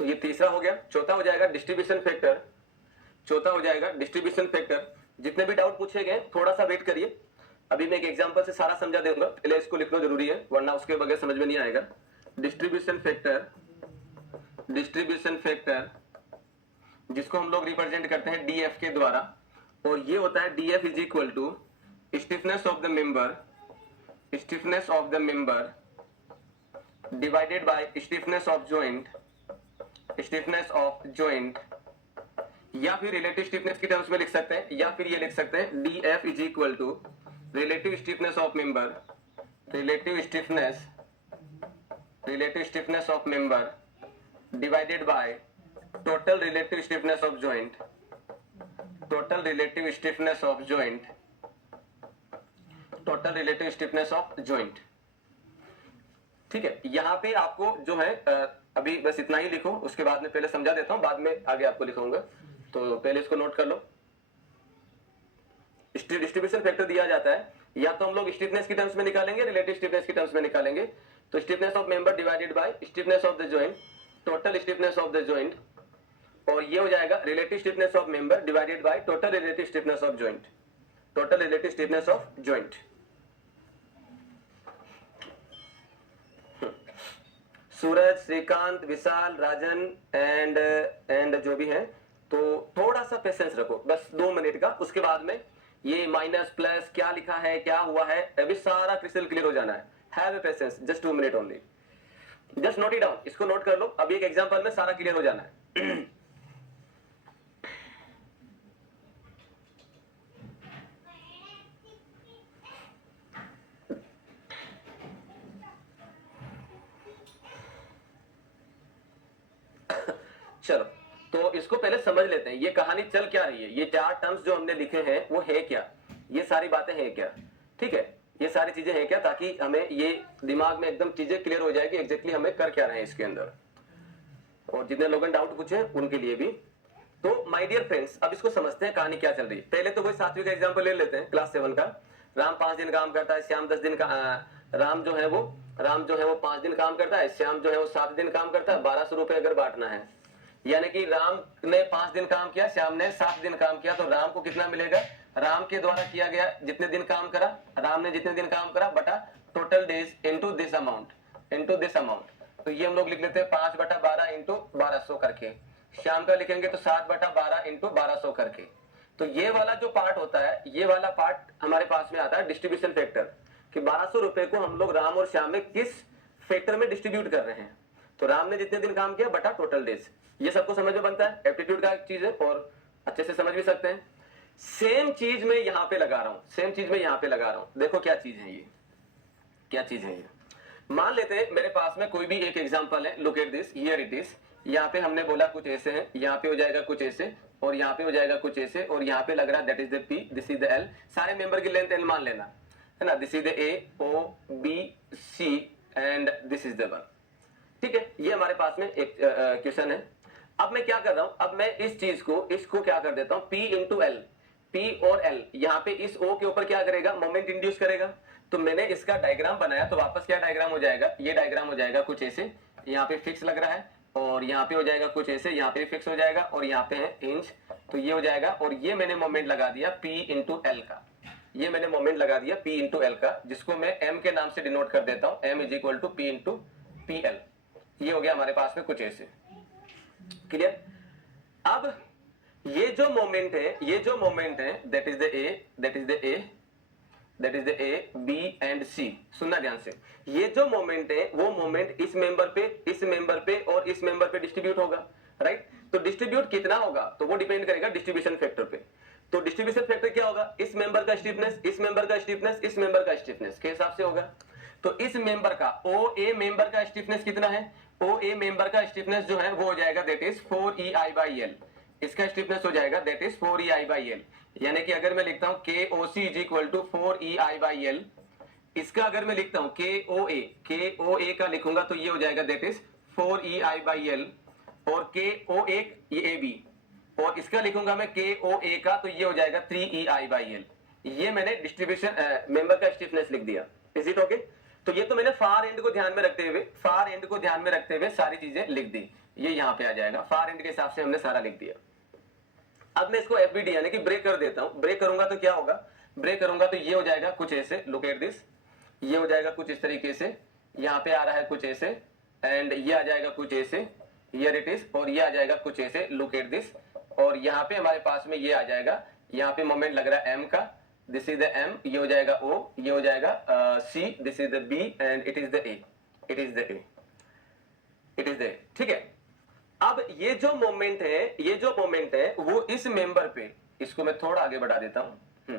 तो ये तीसरा हो गया। चौथा हो जाएगा डिस्ट्रीब्यूशन फैक्टर। चौथा हो जाएगा डिस्ट्रीब्यूशन फैक्टर। जितने भी डाउट पूछे गए थोड़ा सा वेट करिए, अभी मैं एक एग्जांपल से सारा समझा दूंगा, पहले इसको लिखना जरूरी है वरना उसके बगैर समझ में नहीं आएगा। डिस्ट्रीब्यूशन फैक्टर, डिस्ट्रीब्यूशन फैक्टर जिसको हम लोग रिप्रेजेंट करते हैं डीएफ के द्वारा, और ये होता है DF is equal to stiffness of the member, stiffness of the member divided by stiffness of joint, stiffness of joint, या फिर रिलेटिव स्टिफनेस की टर्म्स में लिख सकते हैं, या फिर ये लिख सकते हैं DF is equal to relative stiffness of member, relative stiffness of member divided by total relative stiffness of joint, total relative stiffness of joint, total relative stiffness of joint. ठीक है, यहां पे आपको जो है अभी बस इतना ही लिखो, उसके बाद में पहले समझा देता हूं, बाद में आगे आपको लिखाऊंगा, तो पहले इसको नोट कर लो। डिस्ट्रीब्यूशन फैक्टर दिया जाता है, या तो हम लोग स्टिफनेस की टर्म्स में निकालेंगे, रिलेटिव स्टिफनेस की टर्म्स में निकालेंगे। तो stiffness of member divided by stiffness of the joint, total stiffness of the joint, और ये हो जाएगा relative stiffness of member divided by total relative stiffness of joint, total relative stiffness of joint. Suraj, Shrikant, Vishal, Rajan and जो भी है, तो थोड़ा सा पेशेंस रखो, बस 2 मिनट का, उसके बाद में ये माइनस प्लस क्या लिखा है क्या हुआ है अभी सारा क्रिस्टल क्लियर हो जाना है। Have a patience, just 2 minute only, just note it down, इसको नोट कर लो, अभी एक एग्जांपल में सारा क्लियर हो जाना है। चलो, तो इसको पहले समझ लेते हैं, ये कहानी चल क्या रही है, ये 4 टर्म्स जो हमने लिखे हैं वो है क्या, ये सारी बातें हैं क्या। ठीक है, ये सारी चीजें हैं क्या, ताकि हमें ये दिमाग में एकदम चीजें क्लियर हो जाए कि एग्जैक्टली हमें कर क्या रहे हैं इसके अंदर, और जितने लोगों ने डाउट पूछे उनके लिए भी। तो माय डियर फ्रेंड्स, अब इसको समझते हैं कहानी क्या चल रही है। पहले तो वही 7वीं का एग्जाम्पल ले लेते हैं, क्लास 7 का। राम 5 दिन काम करता है, श्याम 10 दिन का, राम जो है वो 5 दिन काम करता है, श्याम जो है वो 7 दिन काम करता है। 1200 रुपए अगर बांटना है, यानी कि राम ने 5 दिन काम किया, श्याम ने 7 दिन काम किया, तो राम को कितना मिलेगा, राम के द्वारा किया गया जितने दिन काम करा, राम ने जितने दिन काम करा बटा total days into this amount, into this amount. तो ये हम लोग लिख लेते हैं 5/12 इंटू 1200 करके। श्याम का लिखेंगे तो 7/12 इंटू 1200 करके। तो ये वाला जो पार्ट होता है, ये वाला पार्ट हमारे पास में आता है डिस्ट्रीब्यूशन फैक्टर, कि 1200 रुपए को हम लोग राम और श्याम में किस फैक्टर में डिस्ट्रीब्यूट कर रहे हैं। तो राम ने जितने दिन काम किया बटा टोटल डेज, ये सबको समझ में बनता है, एप्टीट्यूड का एक चीज है और अच्छे से समझ भी सकते हैं। सेम चीज मैं यहां पे लगा रहा हूं, सेम चीज मैं यहां पे लगा रहा हूं, देखो क्या चीज है ये, क्या चीज है ये। मान लेते हैं मेरे पास में कोई भी एक एग्जांपल है, look at this, here it is. यहाँ पे हमने बोला कुछ ऐसे है, यहाँ पे हो जाएगा कुछ ऐसे, और यहाँ पे हो जाएगा कुछ ऐसे, और यहाँ पे लग रहा है that is the P, this is the L. सारे मेंबर की लेंथ एल मान लेना है ना। This is the A, O, B, C and this is the one. ठीक है, ये हमारे पास में एक क्वेश्चन है। अब मैं क्या कर रहा हूं, अब मैं इस चीज को, इसको क्या कर देता हूं, P इंटू एल। P और L यहाँ पे इस O के ऊपर क्या करेगा, मोमेंट इंड्यूस करेगा। तो मैंने इसका डायग्राम बनाया, तो वापस क्या डायग्राम हो जाएगा, ये डायग्राम हो जाएगा कुछ ऐसे। यहाँ पे फिक्स लग रहा है, और यहाँ पे हो जाएगा कुछ ऐसे, यहाँ पे फिक्स हो जाएगा, और यहाँ पे है इंच, तो ये हो जाएगा। और ये मैंने मोमेंट लगा दिया P इंटू एल का, ये मैंने मोमेंट लगा दिया P इंटू एल का, जिसको मैं M के नाम से डिनोट कर देता हूँ, M is equal to P into P L. ये हो गया हमारे पास में कुछ ऐसे। क्लियर। अब ये जो मोमेंट है, ये जो मोमेंट है, that is the A, that is the A, that is the A, B and C. सुनना ध्यान से, ये जो मोमेंट है वो मोमेंट इस मेंबर पे, इस मेंबर पे और इस मेंबर पे डिस्ट्रीब्यूट होगा, राइट। तो डिस्ट्रीब्यूट कितना होगा, तो वो डिपेंड करेगा डिस्ट्रीब्यूशन फैक्टर पे। तो डिस्ट्रीब्यूशन फैक्टर क्या होगा, इस मेंबर का स्टिफनेस, इस मेंबर का स्टिफनेस, इस मेंबर का स्टिफनेस के हिसाब से होगा। तो इस मेंबर का, ओ ए मेंबर का स्टिफनेस कितना है, ओ ए मेंबर का स्टिफनेस जो है वो हो जाएगा दैट इज 4EI/L। इसका स्टिफनेस हो जाएगा दैट इज 4EI/L। यानी कि अगर मैं लिखता हूं KOC is equal to 4EI/L, इसका अगर मैं लिखता हूं KOA का लिखूंगा तो ये हो जाएगा दैट इज 4EI/L, और KOA ये AB, और इसका लिखूंगा मैं KOA का तो ये हो जाएगा 3EI/L। ये मैंने डिस्ट्रीब्यूशन मेंबर का स्टिफनेस लिख दिया। Is it okay. तो ये तो मैंने फार एंड को ध्यान में रखते हुए, फार एंड को ध्यान में रखते हुए सारी चीजें लिख दी। ये यहाँ पे आ जाएगा, फार एंड के हिसाब से हमने सारा लिख दिया। अब मैं इसको FBD यानी कि ब्रेक कर देता हूं। ब्रेक करूंगा तो क्या होगा, ब्रेक करूंगा तो ये हो जाएगा कुछ ऐसे, लुक एट दिस, ये हो जाएगा कुछ इस तरीके से, यहाँ पे आ रहा है कुछ ऐसे, एंड ये आ जाएगा कुछ ऐसे, हियर इट इज, और ये आ जाएगा कुछ ऐसे, लुक एट दिस। और यहाँ पे हमारे पास में ये आ जाएगा, यहाँ पे मोमेंट लग रहा है M का, दिस इज द M, ये हो जाएगा O, ये हो जाएगा C, this is the B and it is the A, it is the A, it is the A। ठीक है। अब ये जो मोमेंट है, ये जो मोमेंट है वो इस मेंबर पे, इसको मैं थोड़ा आगे बढ़ा देता हूं।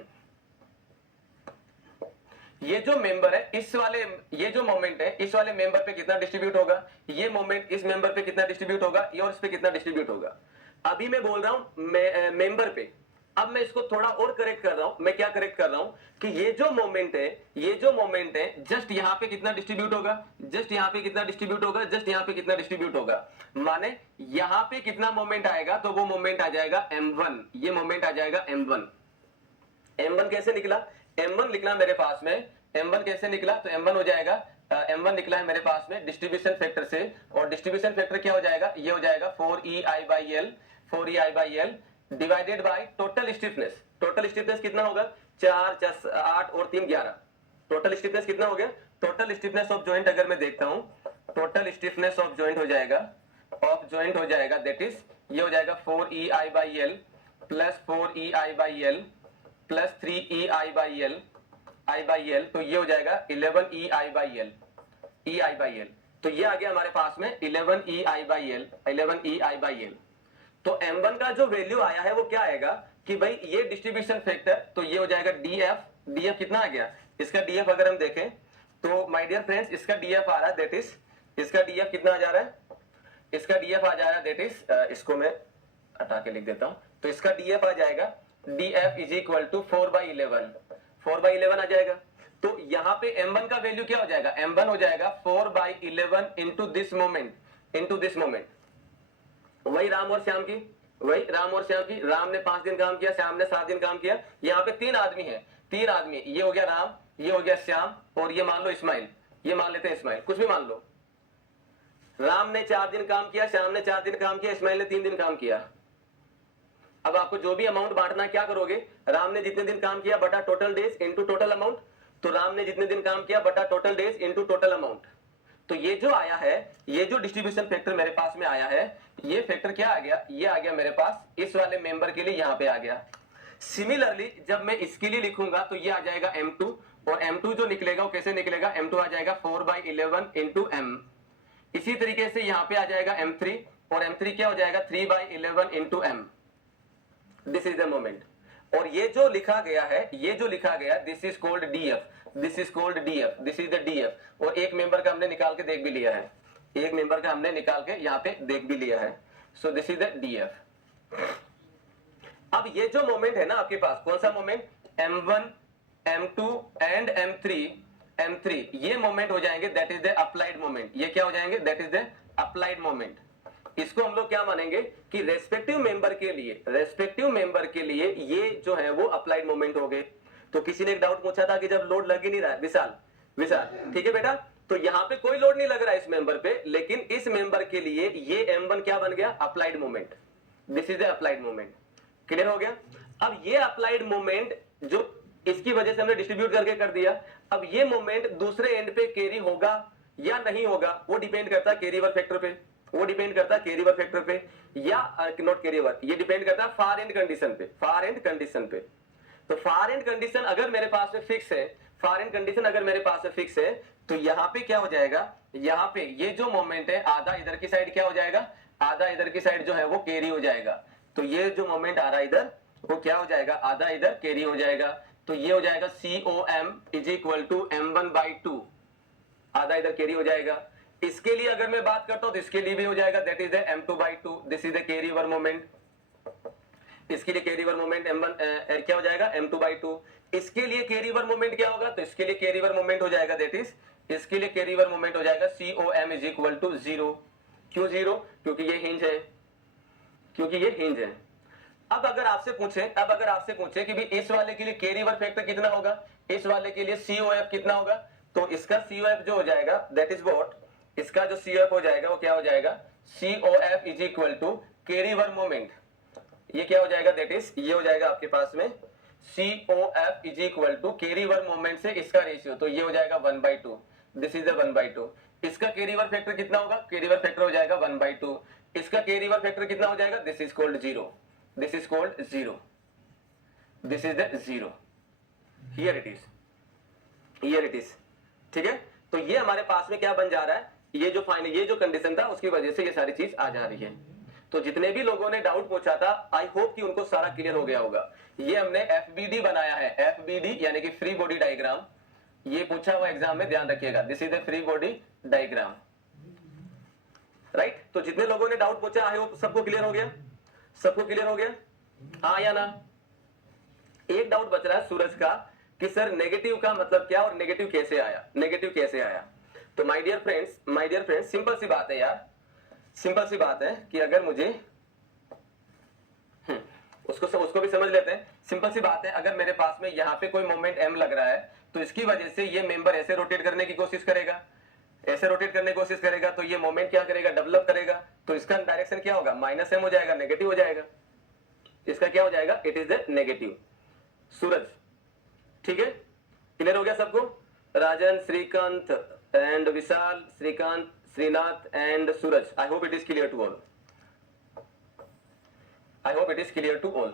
ये जो मेंबर है, इस वाले, ये जो मोमेंट है इस वाले मेंबर पे कितना डिस्ट्रीब्यूट होगा, ये मोमेंट इस मेंबर पे कितना डिस्ट्रीब्यूट होगा, ये और इस पे कितना डिस्ट्रीब्यूट होगा। अभी मैं बोल रहा हूं मेंबर पे, अब मैं इसको थोड़ा और करेक्ट कर रहा हूं। मैं क्या करेक्ट कर रहा हूं कि ये जो मोमेंट है, ये जो मोमेंट है जस्ट यहां पे कितना डिस्ट्रीब्यूट होगा, जस्ट यहां पे कितना डिस्ट्रीब्यूट होगा, जस्ट यहां पे कितना डिस्ट्रीब्यूट होगा। माने यहां पे कितना मोमेंट आएगा, तो वो मोमेंट आ जाएगा M1, ये मोमेंट आ जाएगा M1। M1 कैसे निकला, M1 निकला मेरे पास में, M1 कैसे निकला, तो M1 हो जाएगा, M1 निकला है मेरे पास में डिस्ट्रीब्यूशन फैक्टर से, और डिस्ट्रीब्यूशन फैक्टर क्या हो जाएगा, ये हो जाएगा 4EI/L, 4EI/L divided by total stiffness. Total stiffness कितना होगा, 4, 8 और 3, 11। टोटल स्टिफनेस कितना हो गया, टोटल स्टिफनेस ऑफ जॉइंट अगर मैं देखता हूं, टोटल स्टिफनेस ऑफ जॉइंट हो जाएगा, ऑफ जॉइंट हो जाएगा दैट इज, ये हो जाएगा 4EI/L plus 4EI/L plus 3EI/L I/L, तो ये हो जाएगा 11EI/L, EI/L। तो ये आ गया हमारे पास में 11EI/L, 11EI/L। तो M1 का जो वैल्यू आया है वो क्या आएगा कि भाई ये डिस्ट्रीब्यूशन फैक्टर, तो ये हो जाएगा DF कितना आ गया, इसका DF अगर हम देखें तो माय डियर फ्रेंड्स, इसका DF आ रहा है दैट इज, इसका DF कितना आ जा रहा है, इसका DF आ जा रहा है दैट इज, इसको मैं हटा के लिख देता हूं, तो इसका DF आ जाएगा DF इज इक्वल टू 4/11, 4/11 आ जाएगा। तो यहाँ पे M1 का वैल्यू क्या हो जाएगा, M1 हो जाएगा 4/11 into this moment, into this moment. वही राम और श्याम की, वही राम और श्याम की, राम ने 5 दिन काम किया, श्याम ने 7 दिन काम किया। यहाँ पे 3 आदमी हैं, 3 आदमी, ये हो गया राम, ये हो गया श्याम, और ये मान लो इस्माइल, ये मान लेते हैं इस्माइल, कुछ भी मान लो। राम ने 4 दिन काम किया, श्याम ने 4 दिन काम किया, इस्माइल ने 3 दिन काम किया। अब आपको जो भी अमाउंट बांटना है क्या करोगे, राम ने जितने दिन काम किया बटा total days into total amount, तो राम ने जितने दिन काम किया बटा total days into total amount. तो ये जो आया है, ये जो डिस्ट्रीब्यूशन फैक्टर मेरे पास में आया है, ये फैक्टर क्या आ गया, ये आ गया मेरे पास इस वाले मेंबर के लिए, यहां पे आ गया। सिमिलरली जब मैं इसके लिए लिखूंगा तो ये आ जाएगा M2, और M2 जो निकलेगा वो कैसे निकलेगा, M2 आ जाएगा 4/11 इंटू M। इसी तरीके से यहां पे आ जाएगा M3, और M3 क्या हो जाएगा 3/11 into M। This is the moment. और ये जो लिखा गया है, ये जो लिखा गया this is called DF, this is called DF, this is the DF. और एक मेंबर का हमने निकाल के देख भी लिया है, एक मेंबर का हमने निकाल के यहाँ पे देख भी लिया है। So this is the DF. अब ये जो मोमेंट है ना आपके पास, कौन सा moment, M1 M2 and M3, ये मोमेंट हो जाएंगे that is the applied moment. ये क्या हो जाएंगे, that is the applied moment. इसको हम लोग क्या मानेंगे कि रेस्पेक्टिव मेंबर के लिए ये जो है वो अप्लाइड मोमेंट हो गए। तो किसी ने एक डाउट पूछा था कि जब लोड लग ही नहीं रहा है, विशाल ठीक है बेटा, तो यहाँ पे कोई लोड नहीं लग रहा है इस मेंबर पे, लेकिन इस मेंबर के लिए ये M1 क्या बन गया, applied moment. This is the applied moment. Clear हो गया। अब ये अप्लाइड मोमेंट जो इसकी वजह से हमने डिस्ट्रीब्यूट करके कर दिया, अब ये मोमेंट दूसरे एंड पे कैरी होगा या नहीं होगा, वो डिपेंड करता है कैरी वर्क फैक्टर पे, वो डिपेंड करता है कैरी वर्क फैक्टर पे, या नॉट कैरी वर्क, ये डिपेंड करता है फार एंड कंडीशन पे, फार एंड कंडीशन पे। तो फार एंड कंडीशन अगर मेरे पास में फिक्स है, फार एंड कंडीशन अगर मेरे पास में फिक्स है, तो यहाँ पे क्या हो जाएगा, यहाँ पे ये जो मोमेंट है आधा इधर की साइड क्या हो जाएगा, आधा इधर की साइड जो है वो कैरी हो जाएगा। तो ये जो मोमेंट आ रहा है इधर वो क्या हो जाएगा, आधा इधर कैरी हो जाएगा। तो ये हो जाएगा COM is equal to M1/2, आधा इधर कैरी हो जाएगा। इसके लिए अगर मैं बात करता हूं तो इसके लिए भी हो जाएगा, that is the M2/2, this is the carry over moment. इसके लिए कैरी ओवर मोमेंट M1 क्या हो जाएगा, M2/2। इसके लिए कैरी ओवर मोमेंट क्या होगा, तो इसके लिए कैरी ओवर मोमेंट हो जाएगा, दैट इज इसके लिए कैरी ओवर मोमेंट हो जाएगा COM इज इक्वल टू 0। क्यों 0, क्योंकि ये हिंज है, क्योंकि ये हिंज है। अब अगर आपसे पूछे कि भी इस वाले के लिए कैरी ओवर फैक्टर कितना होगा, इस वाले के लिए COF कितना होगा, तो इसका COF जो हो जाएगा दैट इज व्हाट, इसका जो COF हो जाएगा वो क्या हो जाएगा, COF is equal to carry over moment. ये क्या हो जाएगा, दैट इज ये हो जाएगा आपके पास में COF is equal to carry over moment से इसका रेशियो, तो ये हो जाएगा 1/2, दिस इज द 1/2। इसका कैरी ओवर फैक्टर कितना होगा, कैरी ओवर फैक्टर हो जाएगा 1/2। इसका कैरी ओवर फैक्टर कितना हो जाएगा, this is called 0, this is called 0, this is the 0, here it is, ठीक है। तो ये हमारे पास में क्या बन जा रहा है, ये जो फाइनल ये जो कंडीशन था उसकी वजह से ये सारी चीज आ जा रही है। तो जितने भी लोगों ने डाउट पूछा था आई होप कि उनको सारा क्लियर हो गया होगा। ये हमने FBD बनाया है, FBD यानी कि फ्री बॉडी डायग्राम, ये पूछा हुआ एग्जाम में, ध्यान रखिएगा, this is the free body diagram, right. तो जितने लोगों ने डाउट पूछा आई होप सबको क्लियर हो गया, सबको क्लियर हो गया, हाँ या ना। एक डाउट बच रहा है सूरज का कि सर नेगेटिव का मतलब क्या और नेगेटिव कैसे आया, नेगेटिव कैसे आया। तो माय डियर फ्रेंड्स सिंपल सी बात है यार, सिंपल सी बात है कि अगर मुझे उसको भी समझ लेते हैं। सिंपल सी बात है, अगर मेरे पास में यहाँ पे कोई मोमेंट M लग रहा है तो इसकी वजह से ये मेंबर ऐसे रोटेट करने की कोशिश करेगा, ऐसे रोटेट करने की कोशिश करेगा, तो ये मोमेंट क्या करेगा, डेवलप करेगा। तो इसका डायरेक्शन क्या होगा, -M हो जाएगा, नेगेटिव हो जाएगा। इसका क्या हो जाएगा, it is the negative. Suraj ठीक है, क्लियर हो गया सबको। Rajan, Shrikant and Vishal, Shrikant, Shrinath and Suraj, I hope it is clear to all, I hope it is clear to all.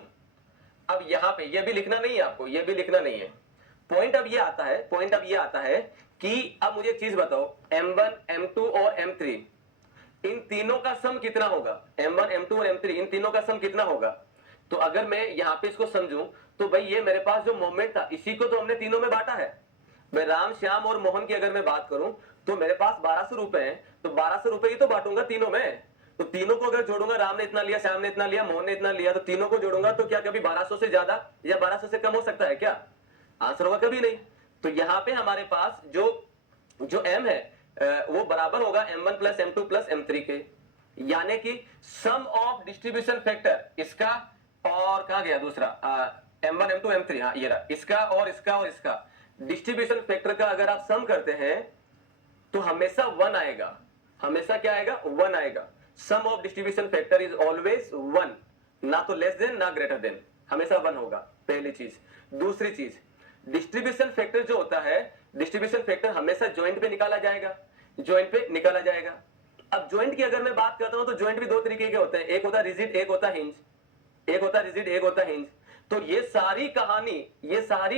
अब यहाँ पे ये भी लिखना नहीं है आपको, ये भी लिखना नहीं है। पॉइंट अब ये आता है कि अब मुझे एक चीज बताओ, M1, M2 और M3 इन तीनों का सम कितना होगा, M1, M2 और M3 इन तीनों का सम कितना होगा। तो अगर मैं यहाँ पे इसको समझूं तो भाई ये मेरे पास जो मोमेंट था इसी को तो हमने तीनों में बांटा है। मैं राम, श्याम और मोहन की अगर मैं बात करूं तो मेरे पास 1200 रुपए हैं, तो 1200 रुपए ही तो बांटूंगा तीनों में। तो तीनों को अगर जोड़ूंगा, राम ने इतना लिया, श्याम ने इतना लिया, मोहन ने इतना लिया, तो तीनों को जोड़ूंगा तो क्या कभी 1200 से ज्यादा या 1200 से कम हो सकता है क्या, आंसर होगा कभी नहीं। तो यहाँ पे हमारे पास जो M है वो बराबर होगा M1 plus M2 plus M3 के, यानी कि सम ऑफ डिस्ट्रीब्यूशन फैक्टर इसका और कहा गया दूसरा M1 M2 M3, हाँ ये रहा, इसका और इसका डिस्ट्रीब्यूशन फैक्टर का अगर आप सम करते हैं तो हमेशा 1 आएगा, हमेशा क्या आएगा, 1 आएगा। Sum of distribution factor is always 1, ना तो लेस देन ना ग्रेटर देन, हमेशा 1 होगा, पहली चीज। दूसरी चीज, डिस्ट्रीब्यूशन फैक्टर जो होता है, डिस्ट्रीब्यूशन फैक्टर हमेशा जॉइंट पे निकाला जाएगा, जॉइंट पे निकाला जाएगा। अब जॉइंट की अगर मैं बात करता हूं तो जॉइंट भी दो तरीके के होते हैं, एक होता है रिजिड, एक होता है हिंज, एक होता है रिजिड, एक होता है हिंज। तो ये सारी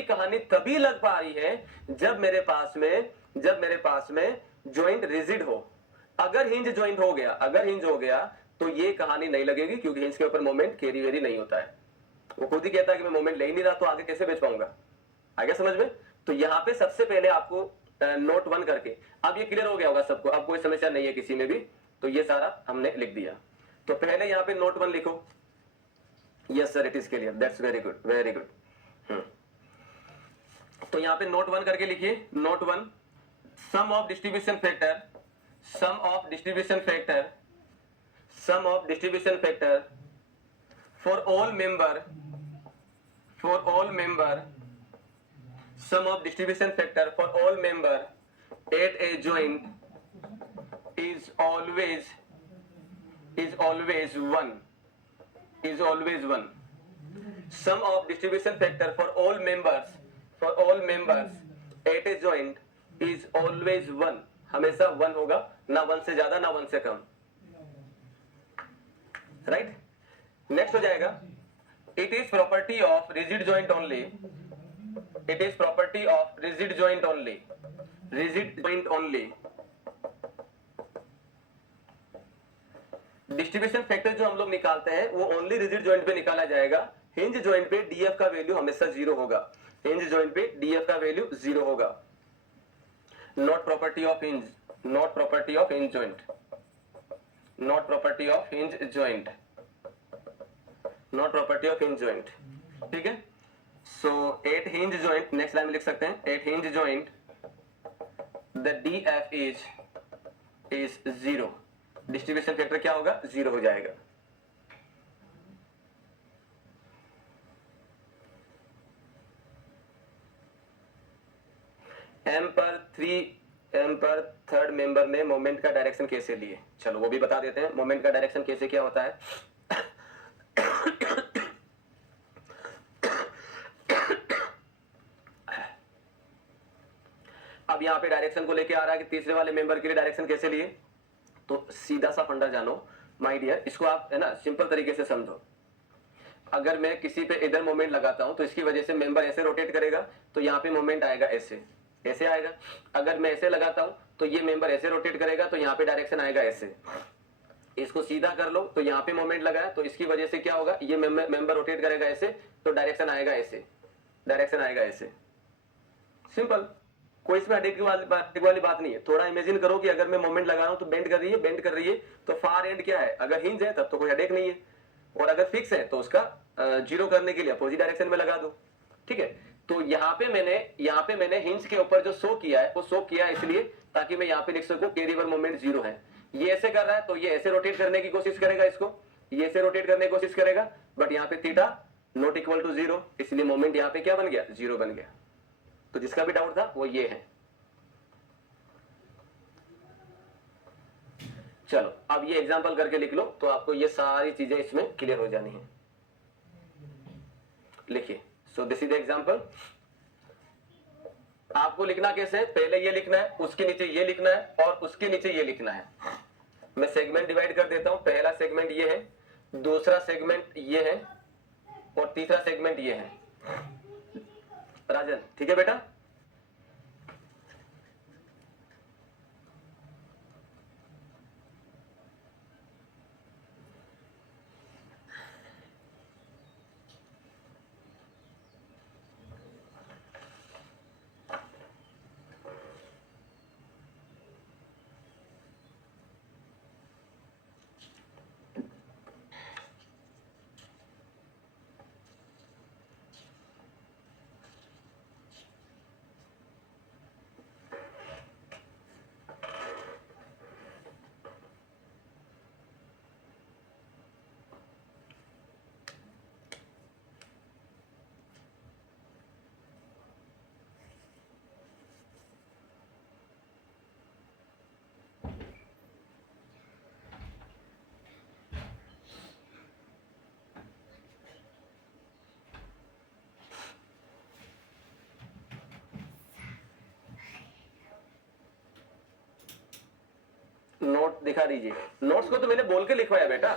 कहानी तभी लग पा रही है जब मेरे पास में जॉइंट रिजिड हो। अगर हिंज जॉइंट हो गया, तो ये कहानी नहीं लगेगी, क्योंकि हिंज के ऊपर मोमेंट कैरी वेरी नहीं होता है। वो खुद ही कहता है कि मैं मोमेंट ले ही नहीं रहा, तो आगे कैसे बेच पाऊंगा, आ गया समझ में। तो यहाँ पे सबसे पहले आपको नोट 1 करके, अब ये क्लियर हो गया होगा सबको, अब कोई समस्या नहीं है किसी में भी, तो ये सारा हमने लिख दिया। तो पहले यहाँ पे नोट 1 लिखो। Yes sir, it is clear, that's very good, very good. तो यहाँ पे नोट 1 करके लिखिए। Note 1, sum of distribution factor, sum of distribution factor, sum of distribution factor for all member, for all member, sum of distribution factor for all member at a joint is always 1, is always 1. Sum of distribution factor for all members at a joint is always 1. हमेशा 1 होगा, ना 1 से ज्यादा ना 1 से कम, right. Next हो जाएगा, it is property of rigid joint only, it is property of rigid joint only, rigid joint only. Distribution factor जो हम लोग निकालते हैं वो ओनली रिजिड जॉइंट पे निकाला जाएगा। हिंज जॉइंट पे डीएफ का वैल्यू हमेशा 0 होगा, हिंज जॉइंट पे डीएफ का वैल्यू 0 होगा। Not property of hinge, not property of hinge joint, not property of hinge joint, not property of hinge joint, ठीक है। So at hinge joint, next line में लिख सकते हैं, at hinge joint the DF is 0, distribution factor क्या होगा, 0 हो जाएगा। M पर थर्ड मेंबर ने मोमेंट का डायरेक्शन कैसे लिए, चलो वो भी बता देते हैं। मोमेंट का डायरेक्शन कैसे क्या होता है। अब यहाँ पे डायरेक्शन को लेके आ रहा है कि तीसरे वाले मेंबर के लिए डायरेक्शन कैसे लिए, तो सीधा सा फंडा जानो माय डियर, इसको आप है ना सिंपल तरीके से समझो। अगर मैं किसी पे इधर मोमेंट लगाता हूं तो इसकी वजह से मेंबर ऐसे रोटेट करेगा, तो यहाँ पे मोमेंट आएगा ऐसे, ऐसे आएगा। अगर मैं ऐसे लगाता हूं तो ये मेंबर ऐसे रोटेट करेगा, तो यहाँ पे डायरेक्शन आएगा ऐसे। इसको सीधा कर लो तो यहाँ पे मोमेंट लगाया, तो इसकी वजह से क्या होगा, ये मेंबर रोटेट करेगा ऐसे, तो डायरेक्शन आएगा ऐसे, डायरेक्शन आएगा ऐसे। सिंपल, कोई इसमें हेडेक वाली बात नहीं है। थोड़ा इमेजिन करो कि अगर मैं मोमेंट लगा रहा हूं तो बेंड कर रही है, बेंड कर रही है, तो फार एंड क्या है, अगर हिंज है तब तो कोई हेडेक नहीं है, और अगर फिक्स है तो उसका 0 करने के लिए अपोजिट डायरेक्शन में लगा दो, ठीक है। तो यहाँ पे मैंने हिंज के ऊपर जो शो किया है वो शो किया है इसलिए ताकि मैं यहाँ पे लिख सकूं के रिवर मोमेंट 0 है। ये ऐसे कर रहा है तो ये ऐसे रोटेट करने की कोशिश करेगा, इसको ये ऐसे रोटेट करने की कोशिश करेगा, बट यहाँ पे थीटा नॉट इक्वल टू 0, इसलिए मोमेंट यहाँ पे क्या बन गया, 0 बन गया। तो जिसका भी डाउट था वो ये है। चलो अब ये एग्जांपल करके लिख लो तो आपको ये सारी चीजें इसमें क्लियर हो जानी है। लिखिए, so this is the example. आपको लिखना कैसे है, पहले ये लिखना है, उसके नीचे ये लिखना है, और उसके नीचे ये लिखना है। मैं सेगमेंट डिवाइड कर देता हूं, पहला सेगमेंट ये है, दूसरा सेगमेंट ये है, और तीसरा सेगमेंट ये है। राजन ठीक है बेटा। नोट दिखा दीजिए। नोट्स को तो मैंने बोल के लिखवाया बेटा,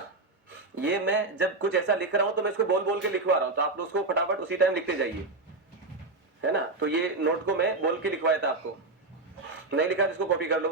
ये मैं जब कुछ ऐसा लिख रहा हूं तो मैं इसको बोल बोल के लिखवा रहा हूं, तो आप लोग उसको फटाफट उसी टाइम लिखते जाइए, है ना। तो ये नोट को मैं बोल के लिखवाया था, आपको नहीं लिखा तो इसको कॉपी कर लो।